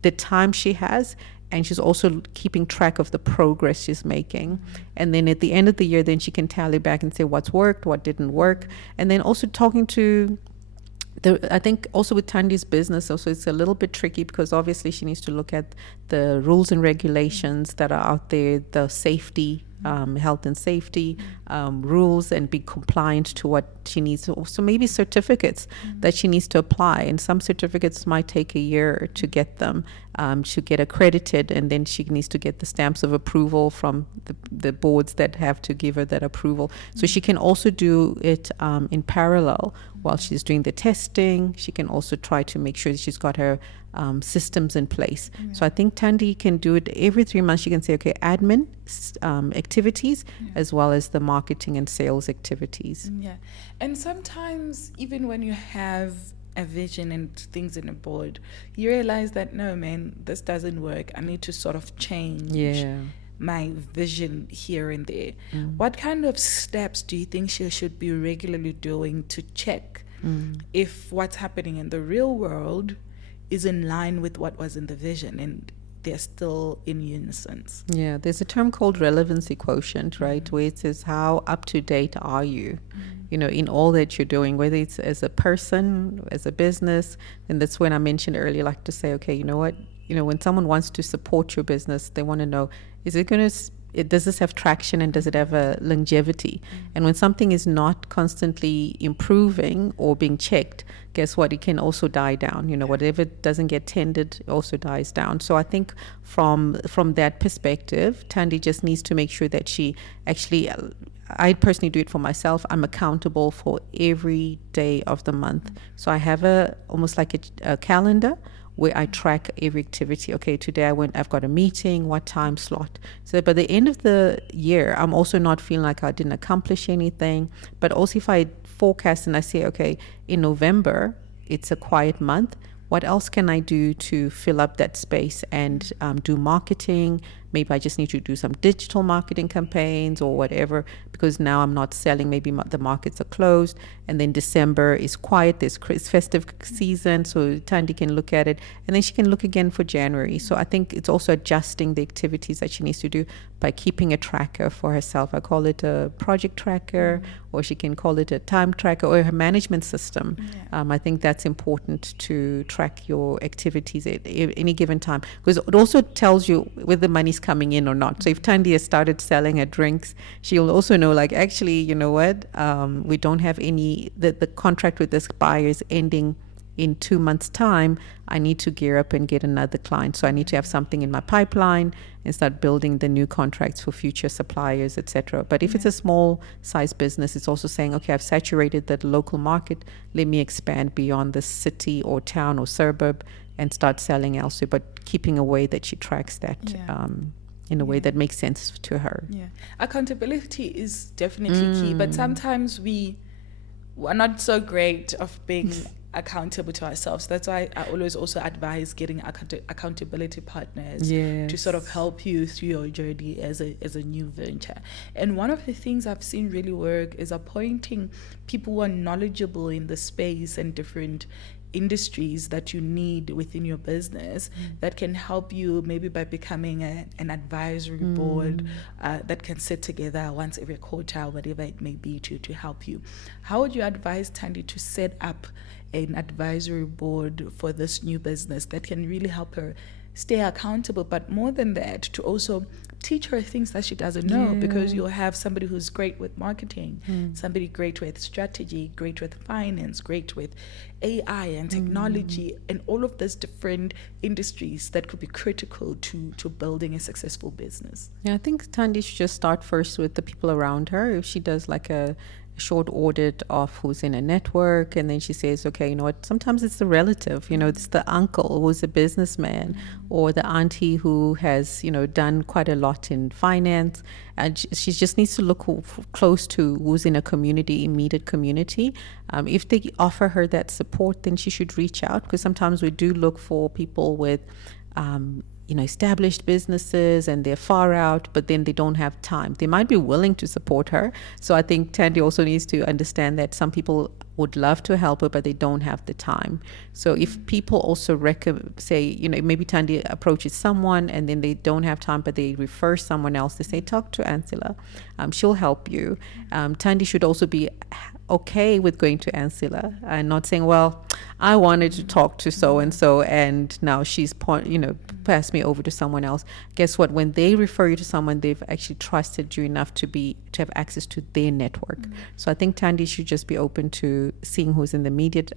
the time she has, and she's also keeping track of the progress she's making. And then at the end of the year, then she can tally back and say what's worked, what didn't work. And then also talking to I think also with Tandy's business, also it's a little bit tricky because obviously she needs to look at the rules and regulations that are out there, the safety, health and safety rules, and be compliant to what she needs. Also maybe certificates that she needs to apply, and some certificates might take a year to get them, to get accredited, and then she needs to get the stamps of approval from the boards that have to give her that approval. So she can also do it in parallel while she's doing the testing. She can also try to make sure that she's got her systems in place. So I think Tandy can do it every 3 months. She can say, okay, admin activities as well as the marketing and sales activities. And sometimes even when you have a vision and things in a board, you realize that no, man, this doesn't work. I need to sort of change my vision here and there. What kind of steps do you think she should be regularly doing to check if what's happening in the real world is in line with what was in the vision and they're still in unison? Yeah, there's a term called relevancy quotient, right? Where it says how up to date are you, in all that you're doing, whether it's as a person, as a business. And that's when I mentioned earlier, like to say, okay, you know what, when someone wants to support your business, they want to know, is it going to, does this have traction and does it have a longevity? And when something is not constantly improving or being checked, guess what? It can also die down. Whatever doesn't get tended also dies down. So I think from that perspective, Tandy just needs to make sure that she actually, I personally do it for myself. I'm accountable for every day of the month. So I have almost like a calendar where I track every activity. Okay, today I've got a meeting, what time slot. So by the end of the year, I'm also not feeling like I didn't accomplish anything. But also if I forecast and I say, okay, in November, it's a quiet month, what else can I do to fill up that space and do marketing? Maybe I just need to do some digital marketing campaigns or whatever, because now I'm not selling. Maybe the markets are closed, and then December is quiet. There's festive season, so Tandy can look at it, and then she can look again for January. So I think it's also adjusting the activities that she needs to do by keeping a tracker for herself. I call it a project tracker, or she can call it a time tracker or her management system. I think that's important to track your activities at any given time, because it also tells you whether the money's coming in or not. So if Tandy has started selling her drinks, she'll also know, like, actually, you know what, we don't have any, the contract with this buyer is ending in 2 months' time. I need to gear up and get another client. So I need to have something in my pipeline and start building the new contracts for future suppliers, etc. But if it's a small size business, it's also saying, okay, I've saturated the local market. Let me expand beyond the city or town or suburb and start selling elsewhere, but keeping a way that she tracks that in a way that makes sense to her. Accountability is definitely key, but sometimes we are not so great of being accountable to ourselves. That's why I always also advise getting accountability partners to sort of help you through your journey as a new venture. And one of the things I've seen really work is appointing people who are knowledgeable in the space and different industries that you need within your business that can help you, maybe by becoming an advisory board that can sit together once every quarter, whatever it may be, to help you. How would you advise Tandy to set up an advisory board for this new business that can really help her stay accountable, but more than that, to also teach her things that she doesn't know, because you'll have somebody who's great with marketing, somebody great with strategy, great with finance, great with AI and technology, and all of those different industries that could be critical to building a successful business. I think Tandy should just start first with the people around her. If she does like a short audit of who's in a network, and then she says, okay, you know what, sometimes it's the relative, it's the uncle who's a businessman, or the auntie who has, done quite a lot in finance, and she just needs to look close to who's in a community, immediate community. If they offer her that support, then she should reach out, because sometimes we do look for people with established businesses and they're far out, but then they don't have time. They might be willing to support her. So I think Tandy also needs to understand that some people would love to help her, but they don't have the time. So if people also say, maybe Tandy approaches someone and then they don't have time, but they refer someone else, they say, talk to Ancilla. She'll help you. Tandy should also be okay with going to Ancilla and not saying, well, I wanted to talk to so-and-so and now she's passed me over to someone else. Guess what? When they refer you to someone, they've actually trusted you enough to have access to their network. So I think Tandy should just be open to seeing who's in the immediate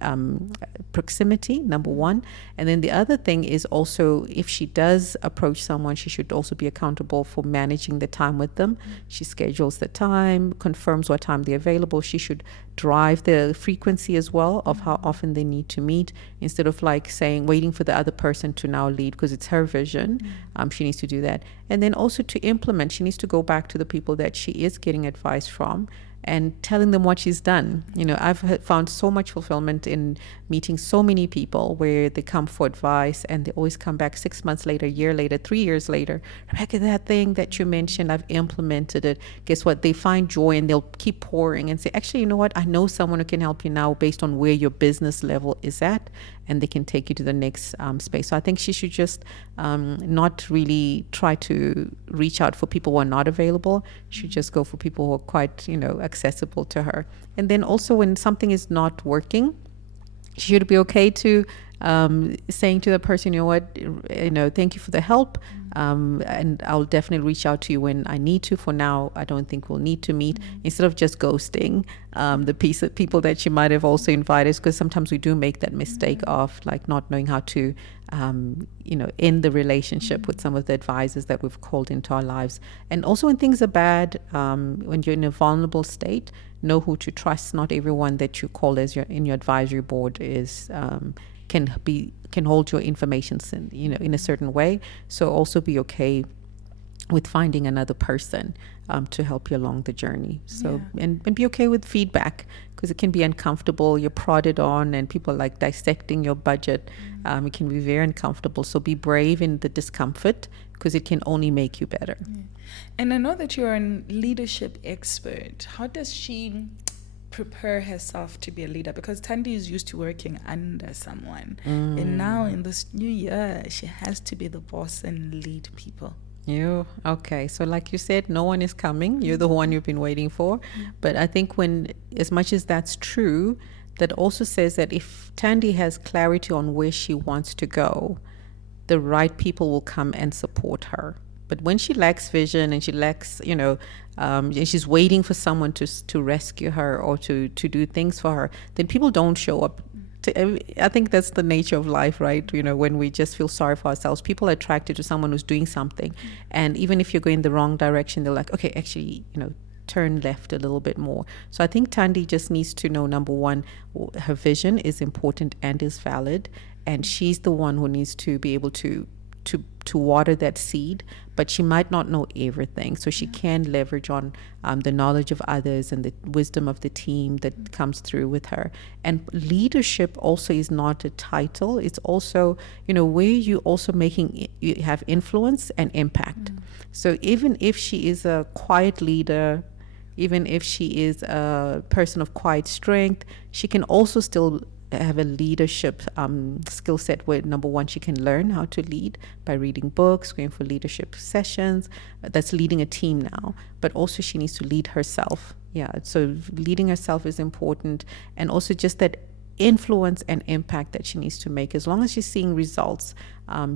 proximity, number one. And then the other thing is also, if she does approach someone, she should also be accountable for managing the time with them. She schedules the time, confirms what time they're available. She should drive the frequency as well of how often they need to meet, instead of waiting for the other person to now lead because it's her vision. She needs to do that. And then also to implement, she needs to go back to the people that she is getting advice from and telling them what she's done. I've found so much fulfillment in meeting so many people where they come for advice and they always come back 6 months later, a year later, 3 years later. Rebecca, that thing that you mentioned, I've implemented it. Guess what? They find joy and they'll keep pouring and say, actually, you know what? I know someone who can help you now based on where your business level is at, and they can take you to the next space. So I think she should just not really try to reach out for people who are not available. She should just go for people who are quite, accessible to her. And then also when something is not working, she should be okay to saying to the person, you know what, thank you for the help, and I'll definitely reach out to you when I need to. For now, I don't think we'll need to meet. Instead of just ghosting the people that she might have also invited, because sometimes we do make that mistake of like not knowing how to end the relationship with some of the advisors that we've called into our lives. And also when things are bad, when you're in a vulnerable state, know who to trust. Not everyone that you call as in your advisory board is can hold your information in a certain way. So also be okay with finding another person to help you along the journey. So and be okay with feedback, because it can be uncomfortable. You're prodded on and people are like dissecting your budget. It can be very uncomfortable. So be brave in the discomfort, because it can only make you better. And I know that you're a leadership expert. How does she prepare herself to be a leader? Because Thandi is used to working under someone, and now in this new year she has to be the boss and lead people. Okay, so like you said, no one is coming. You're the one you've been waiting for. But I think as much as that's true, that also says that if Thandi has clarity on where she wants to go, the right people will come and support her. But when she lacks vision and she lacks, and she's waiting for someone to rescue her or to do things for her, then people don't show up. I think that's the nature of life, right? When we just feel sorry for ourselves, people are attracted to someone who's doing something. And even if you're going the wrong direction, they're like, okay, actually, turn left a little bit more. So I think Thandi just needs to know, number one, her vision is important and is valid. And she's the one who needs to be able to water that seed, but she might not know everything. So she can leverage on the knowledge of others and the wisdom of the team that comes through with her. And leadership also is not a title. It's also, where you also you have influence and impact. So even if she is a quiet leader, even if she is a person of quiet strength, she can also still have a leadership skill set where, number one, she can learn how to lead by reading books, going for leadership sessions. That's leading a team now. But also she needs to lead herself. So leading herself is important. And also just that influence and impact that she needs to make. As long as she's seeing results,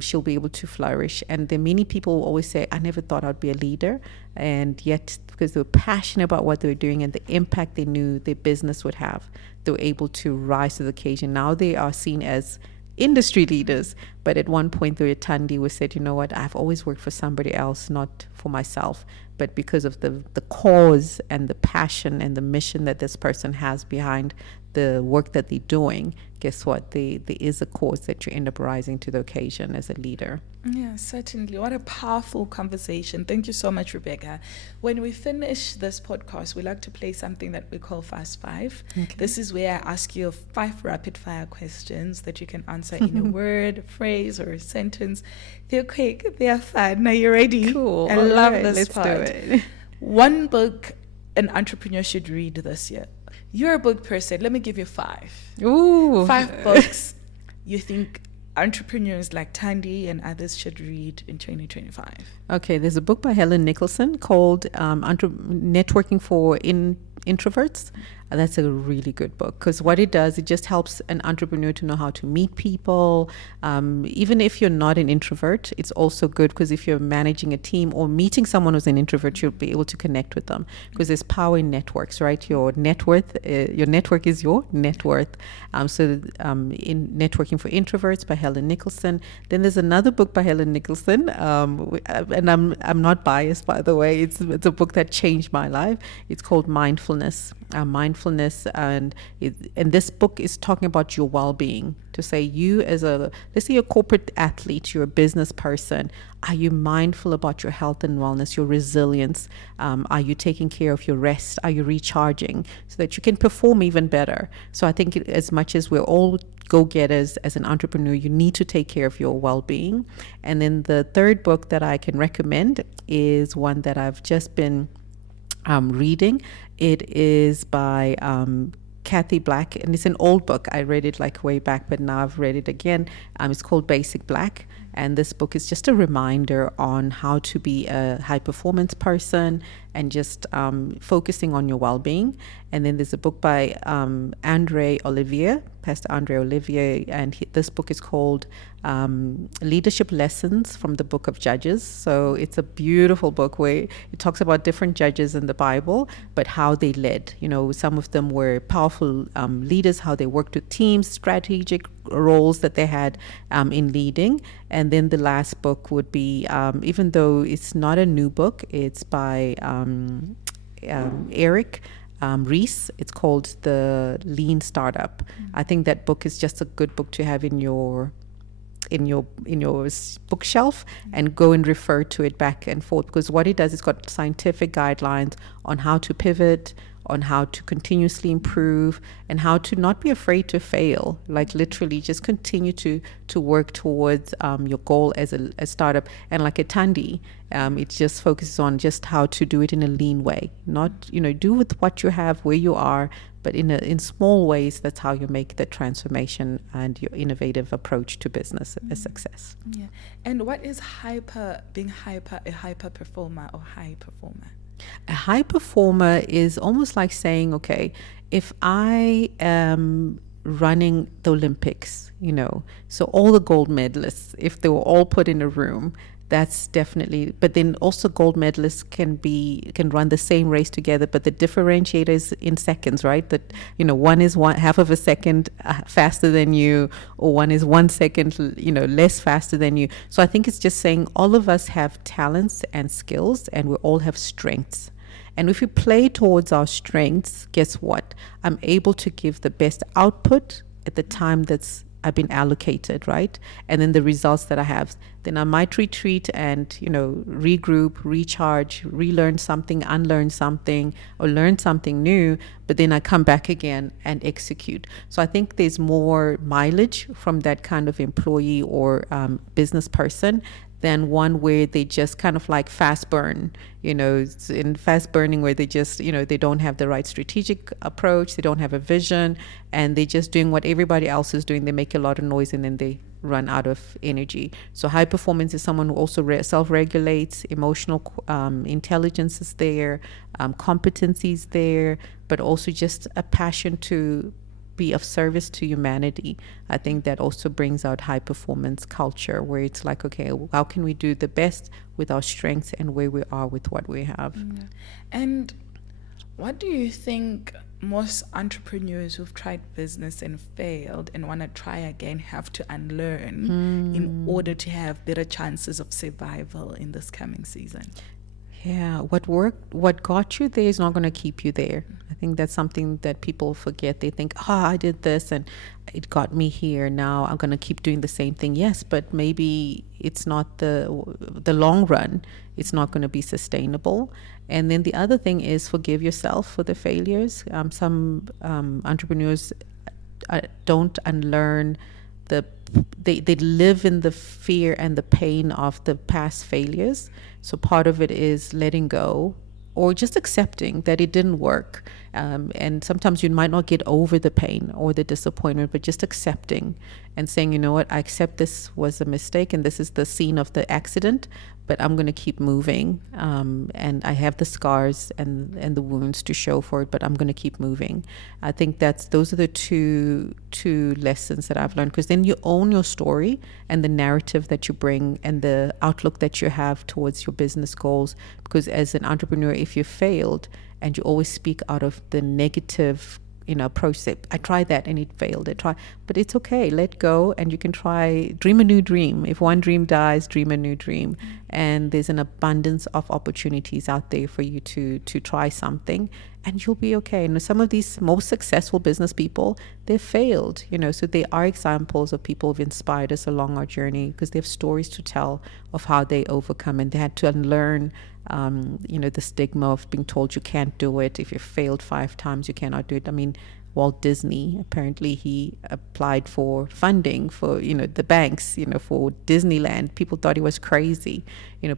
she'll be able to flourish. And there are many people who always say, I never thought I'd be a leader. And yet, because they were passionate about what they were doing and the impact they knew their business would have, they were able to rise to the occasion. Now they are seen as industry leaders. But at one point, the Thandi was said, you know what, I've always worked for somebody else, not for myself. But because of the cause and the passion and the mission that this person has behind the work that they're doing, guess what? There is a cause that you end up rising to the occasion as a leader. Yeah, certainly. What a powerful conversation. Thank you so much, Rebecca. When we finish this podcast, we like to play something that we call Fast Five. Okay. This is where I ask you 5 rapid fire questions that you can answer in a word, phrase, or a sentence. They're quick, they're fun. Are you ready? Cool. I love this Let's part. do it. One book an entrepreneur should read this year. You're a book person. Let me give you 5. Ooh. 5 books you think entrepreneurs like Thandi and others should read in 2025. Okay, there's a book by Helen Nicholson called Networking for Introverts. That's a really good book, because what it does, it just helps an entrepreneur to know how to meet people. Even if you're not an introvert, it's also good, because if you're managing a team or meeting someone who's an introvert, you'll be able to connect with them, because there's power in networks, right? Your network is your net worth. In Networking for Introverts by Helen Nicholson. Then there's another book by Helen Nicholson, and I'm not biased, by the way. It's a book that changed my life. It's called Mindfulness. Mindfulness mindfulness, and this book is talking about your well-being. To say you as let's say you're a corporate athlete, you're a business person, are you mindful about your health and wellness, your resilience? Are you taking care of your rest? Are you recharging so that you can perform even better? So I think as much as we're all go-getters as an entrepreneur, you need to take care of your well-being. And then the third book that I can recommend is one that I've just been reading. It is by Kathy Black, and it's an old book. I read it like way back, but now I've read it again. It's called Basic Black, and this book is just a reminder on how to be a high performance person and just focusing on your well-being. And then there's a book by Pastor Andre Olivier, and this book is called Leadership Lessons from the Book of Judges. So it's a beautiful book where it talks about different judges in the Bible, but how they led. You know, some of them were powerful leaders, how they worked with teams, strategic roles that they had in leading. And then the last book would be, even though it's not a new book, it's by Eric Reese. It's called The Lean Startup. I think that book is just a good book to have in your bookshelf and go and refer to it back and forth, because what it does, it's got scientific guidelines on how to pivot, on how to continuously improve, and how to not be afraid to fail. Like literally just continue to work towards your goal as a startup. And like a Tandy, it just focuses on just how to do it in a lean way. Not, do with what you have where you are, but in small ways. That's how you make the transformation and your innovative approach to business a success. Yeah. And what is a hyper performer or high performer? A high performer is almost like saying, okay, if I am running the Olympics, so all the gold medalists, if they were all put in a room, that's definitely, but then also gold medalists can run the same race together, but the differentiator is in seconds, right? That, one is half of a second faster than you, or one is 1 second, less faster than you. So I think it's just saying all of us have talents and skills, and we all have strengths. And if we play towards our strengths, guess what? I'm able to give the best output at the time I've been allocated, right? And then the results that I have, then I might retreat and, regroup, recharge, relearn something, unlearn something, or learn something new, but then I come back again and execute. So I think there's more mileage from that kind of employee or business person than one where they just kind of like fast burn, in fast burning where they just, they don't have the right strategic approach, they don't have a vision, and they're just doing what everybody else is doing. They make a lot of noise and then they run out of energy. So high performance is someone who also self-regulates, emotional intelligence is there, competency is there, but also just a passion to be of service to humanity. I think that also brings out high performance culture, where it's like, okay, how can we do the best with our strengths and where we are with what we have. Yeah. And what do you think most entrepreneurs who've tried business and failed and want to try again have to unlearn in order to have better chances of survival in this coming season? Yeah, what got you there is not going to keep you there. I think that's something that people forget. They think, I did this and it got me here. Now I'm going to keep doing the same thing. Yes, but maybe it's not the long run. It's not going to be sustainable. And then the other thing is forgive yourself for the failures. Some entrepreneurs don't unlearn they live in the fear and the pain of the past failures. So part of it is letting go or just accepting that it didn't work. And sometimes you might not get over the pain or the disappointment, but just accepting and saying, you know what, I accept this was a mistake and this is the scene of the accident, but I'm going to keep moving. And I have the scars and the wounds to show for it, but I'm going to keep moving. I think those are the two lessons that I've learned, because then you own your story and the narrative that you bring and the outlook that you have towards your business goals. Because as an entrepreneur, if you failed and you always speak out of the negative approach, say, I tried that and it failed. But it's okay. Let go, and you can dream a new dream. If one dream dies, dream a new dream. And there's an abundance of opportunities out there for you to try something. and you'll be okay. And some of these most successful business people, they've failed, so they are examples of people who've inspired us along our journey because they have stories to tell of how they overcome, and they had to unlearn the stigma of being told you can't do it. If you failed 5 times, you cannot do it. I mean, Walt Disney, apparently he applied for funding for, the banks, for Disneyland. People thought he was crazy,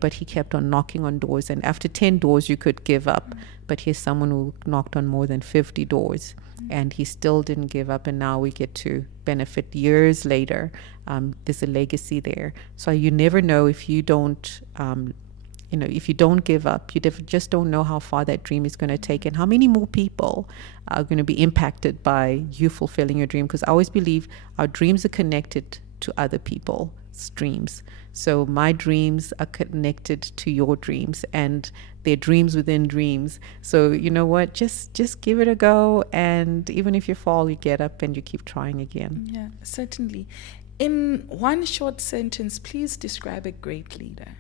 but he kept on knocking on doors. And after 10 doors, you could give up. But here's someone who knocked on more than 50 doors, and he still didn't give up. And now we get to benefit years later. There's a legacy there. So you never know if you don't if you don't give up, you just don't know how far that dream is going to take and how many more people are going to be impacted by you fulfilling your dream. Because I always believe our dreams are connected to other people's dreams. So my dreams are connected to your dreams, and they're dreams within dreams. So you know what? Just give it a go. And even if you fall, you get up and you keep trying again. Yeah, certainly. In one short sentence, please describe a great leader.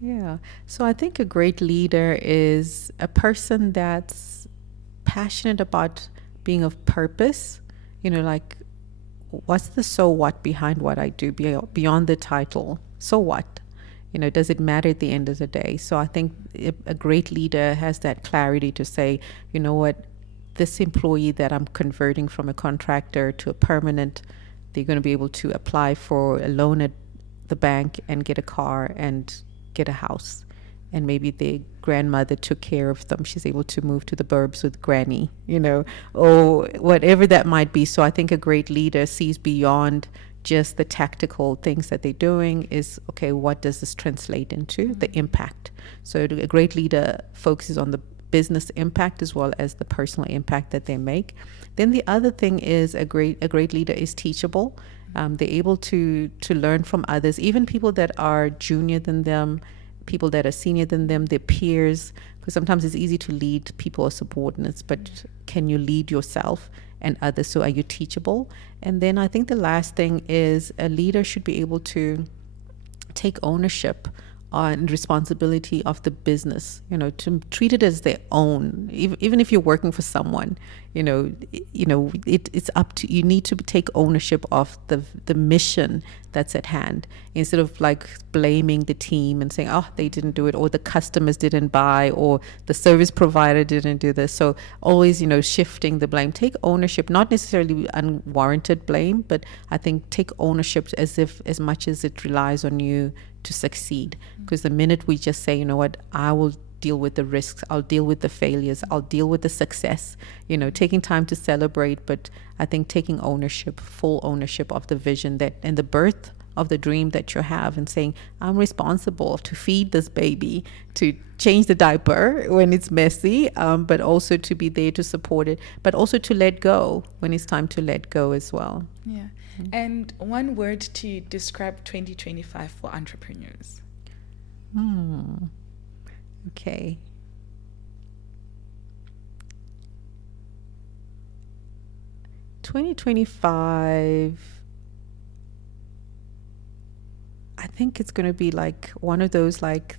Yeah. So I think a great leader is a person that's passionate about being of purpose, like what's the so what behind what I do beyond the title? So what? Does it matter at the end of the day? So I think a great leader has that clarity to say, you know what, this employee that I'm converting from a contractor to a permanent, they're going to be able to apply for a loan at the bank and get a car and get a house, and maybe their grandmother took care of them. She's able to move to the burbs with granny, or whatever that might be. So I think a great leader sees beyond just the tactical things that they're doing. Is okay, what does this translate into? The impact. So a great leader focuses on the business impact as well as the personal impact that they make. Then the other thing is a great leader is teachable. They're able to learn from others, even people that are junior than them, people that are senior than them, their peers, because sometimes it's easy to lead people as subordinates, but can you lead yourself and others? So are you teachable? And then I think the last thing is a leader should be able to take ownership and responsibility of the business, to treat it as their own. Even if you're working for someone, it's up to you. Need to take ownership of the mission that's at hand, instead of like blaming the team and saying, oh, they didn't do it, or the customers didn't buy, or the service provider didn't do this. So always, shifting the blame. Take ownership, not necessarily unwarranted blame, but I think take ownership as much as it relies on you to succeed. Because the minute we just say, you know what, I will deal with the risks, I'll deal with the failures, I'll deal with the success, taking time to celebrate, but I think taking ownership, full ownership of the vision that and the birth of the dream that you have, and saying, I'm responsible to feed this baby, to change the diaper when it's messy, but also to be there to support it, but also to let go when it's time to let go as well. Yeah. And one word to describe 2025 for entrepreneurs. Okay. $2025, I think it's going to be like one of those like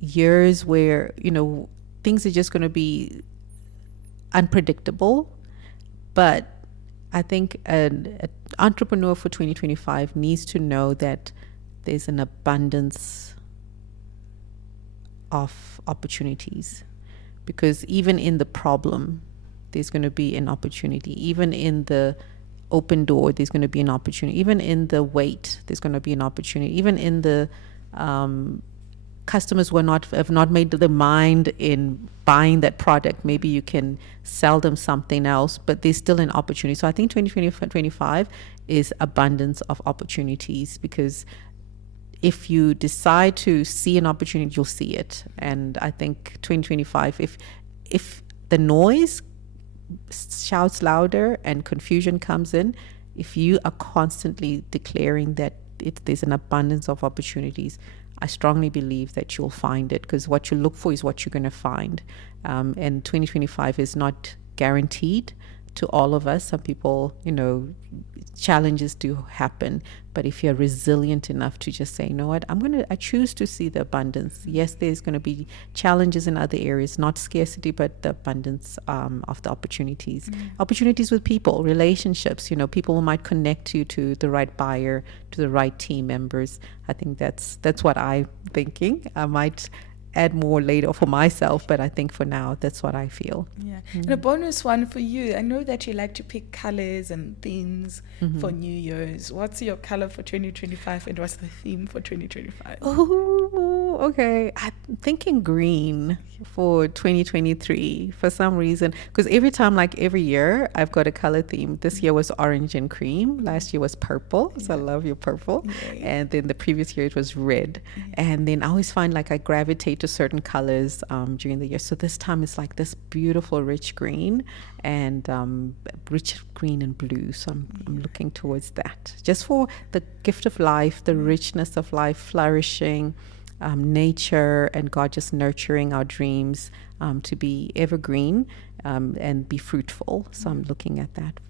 years where, things are just going to be unpredictable. But I think an entrepreneur for 2025 needs to know that there's an abundance of opportunities, because even in the problem, there's going to be an opportunity. Even in the open door, there's going to be an opportunity. Even in the wait, there's going to be an opportunity. Even in the customers who have not made their mind in buying that product, maybe you can sell them something else, but there's still an opportunity. So I think 2025 is abundance of opportunities, because if you decide to see an opportunity, you'll see it. And I think 2025, if the noise shouts louder and confusion comes in, if you are constantly declaring that there's an abundance of opportunities, I strongly believe that you'll find it, because what you look for is what you're going to find. And 2025 is not guaranteed, to all of us. Some people, challenges do happen, but if you're resilient enough to just say, you know what, I choose to see the abundance. Yes, there's going to be challenges in other areas, not scarcity, but the abundance of the opportunities. Opportunities with people, relationships, people might connect you to the right buyer, to the right team members. I think that's what I'm thinking. I might add more later for myself, but I think for now that's what I feel. Yeah. And a bonus one for you. I know that you like to pick colors and themes for New Year's. What's your color for 2025 and what's the theme for 2025? Oh, okay. I'm thinking green for 2023 for some reason, because every year I've got a color theme. This year was orange and cream. Last year was purple, so I love your purple. Yay. And then the previous year it was red. And then I always find like I gravitate to certain colors during the year. So this time it's like this beautiful rich green and rich green and blue. So I'm looking towards that, just for the gift of life, the richness of life, flourishing, nature, and God just nurturing our dreams to be evergreen and be fruitful. So I'm looking at that.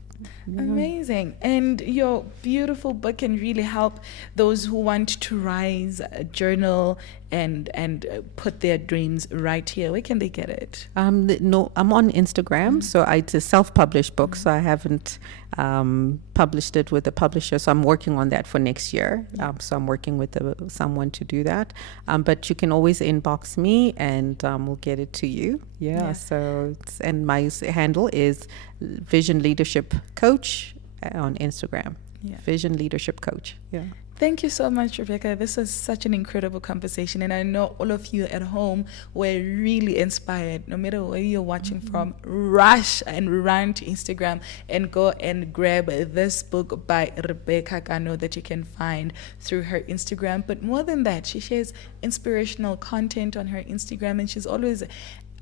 Amazing. And your beautiful book can really help those who want to rise, journal, and put their dreams right here. Where can they get it? No, I'm on Instagram. So it's a self-published book. So I haven't published it with a publisher. So I'm working on that for next year. So I'm working with someone to do that. But you can always inbox me and we'll get it to you. Yeah. So and my handle is Vision Leadership Coach on Instagram. Yeah. Vision Leadership Coach. Yeah. Thank you so much, Rebecca. This was such an incredible conversation, and I know all of you at home were really inspired. No matter where you're watching from, rush and run to Instagram and go and grab this book by Rebecca Kano that you can find through her Instagram. But more than that, she shares inspirational content on her Instagram, and she's always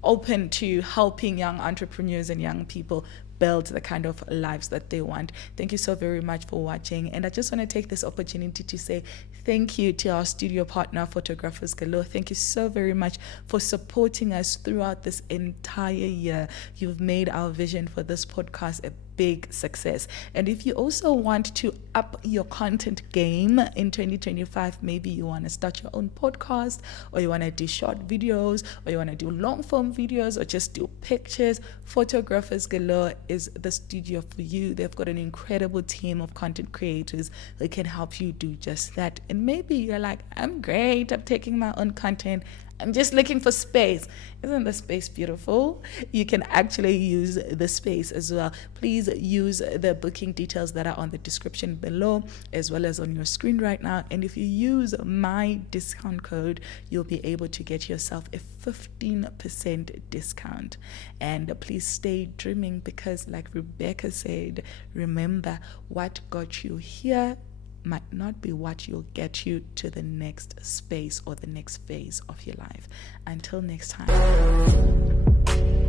open to helping young entrepreneurs and young people build the kind of lives that they want. Thank you so very much for watching. And I just want to take this opportunity to say thank you to our studio partner, Photographers Galore. Thank you so very much for supporting us throughout this entire year. You've made our vision for this podcast a big success. And if you also want to up your content game in 2025, maybe you want to start your own podcast, or you want to do short videos, or you want to do long form videos, or just do pictures, Photographers Galore is the studio for you. They've got an incredible team of content creators that can help you do just that. And maybe you're like, I'm great, I'm taking my own content, I'm just looking for space. Isn't the space beautiful? You can actually use the space as well. Please use the booking details that are on the description below, as well as on your screen right now. And if you use my discount code, you'll be able to get yourself a 15% discount. And please stay dreaming, because like Rebecca said, remember, what got you here might not be what will get you to the next space or the next phase of your life. Until next time.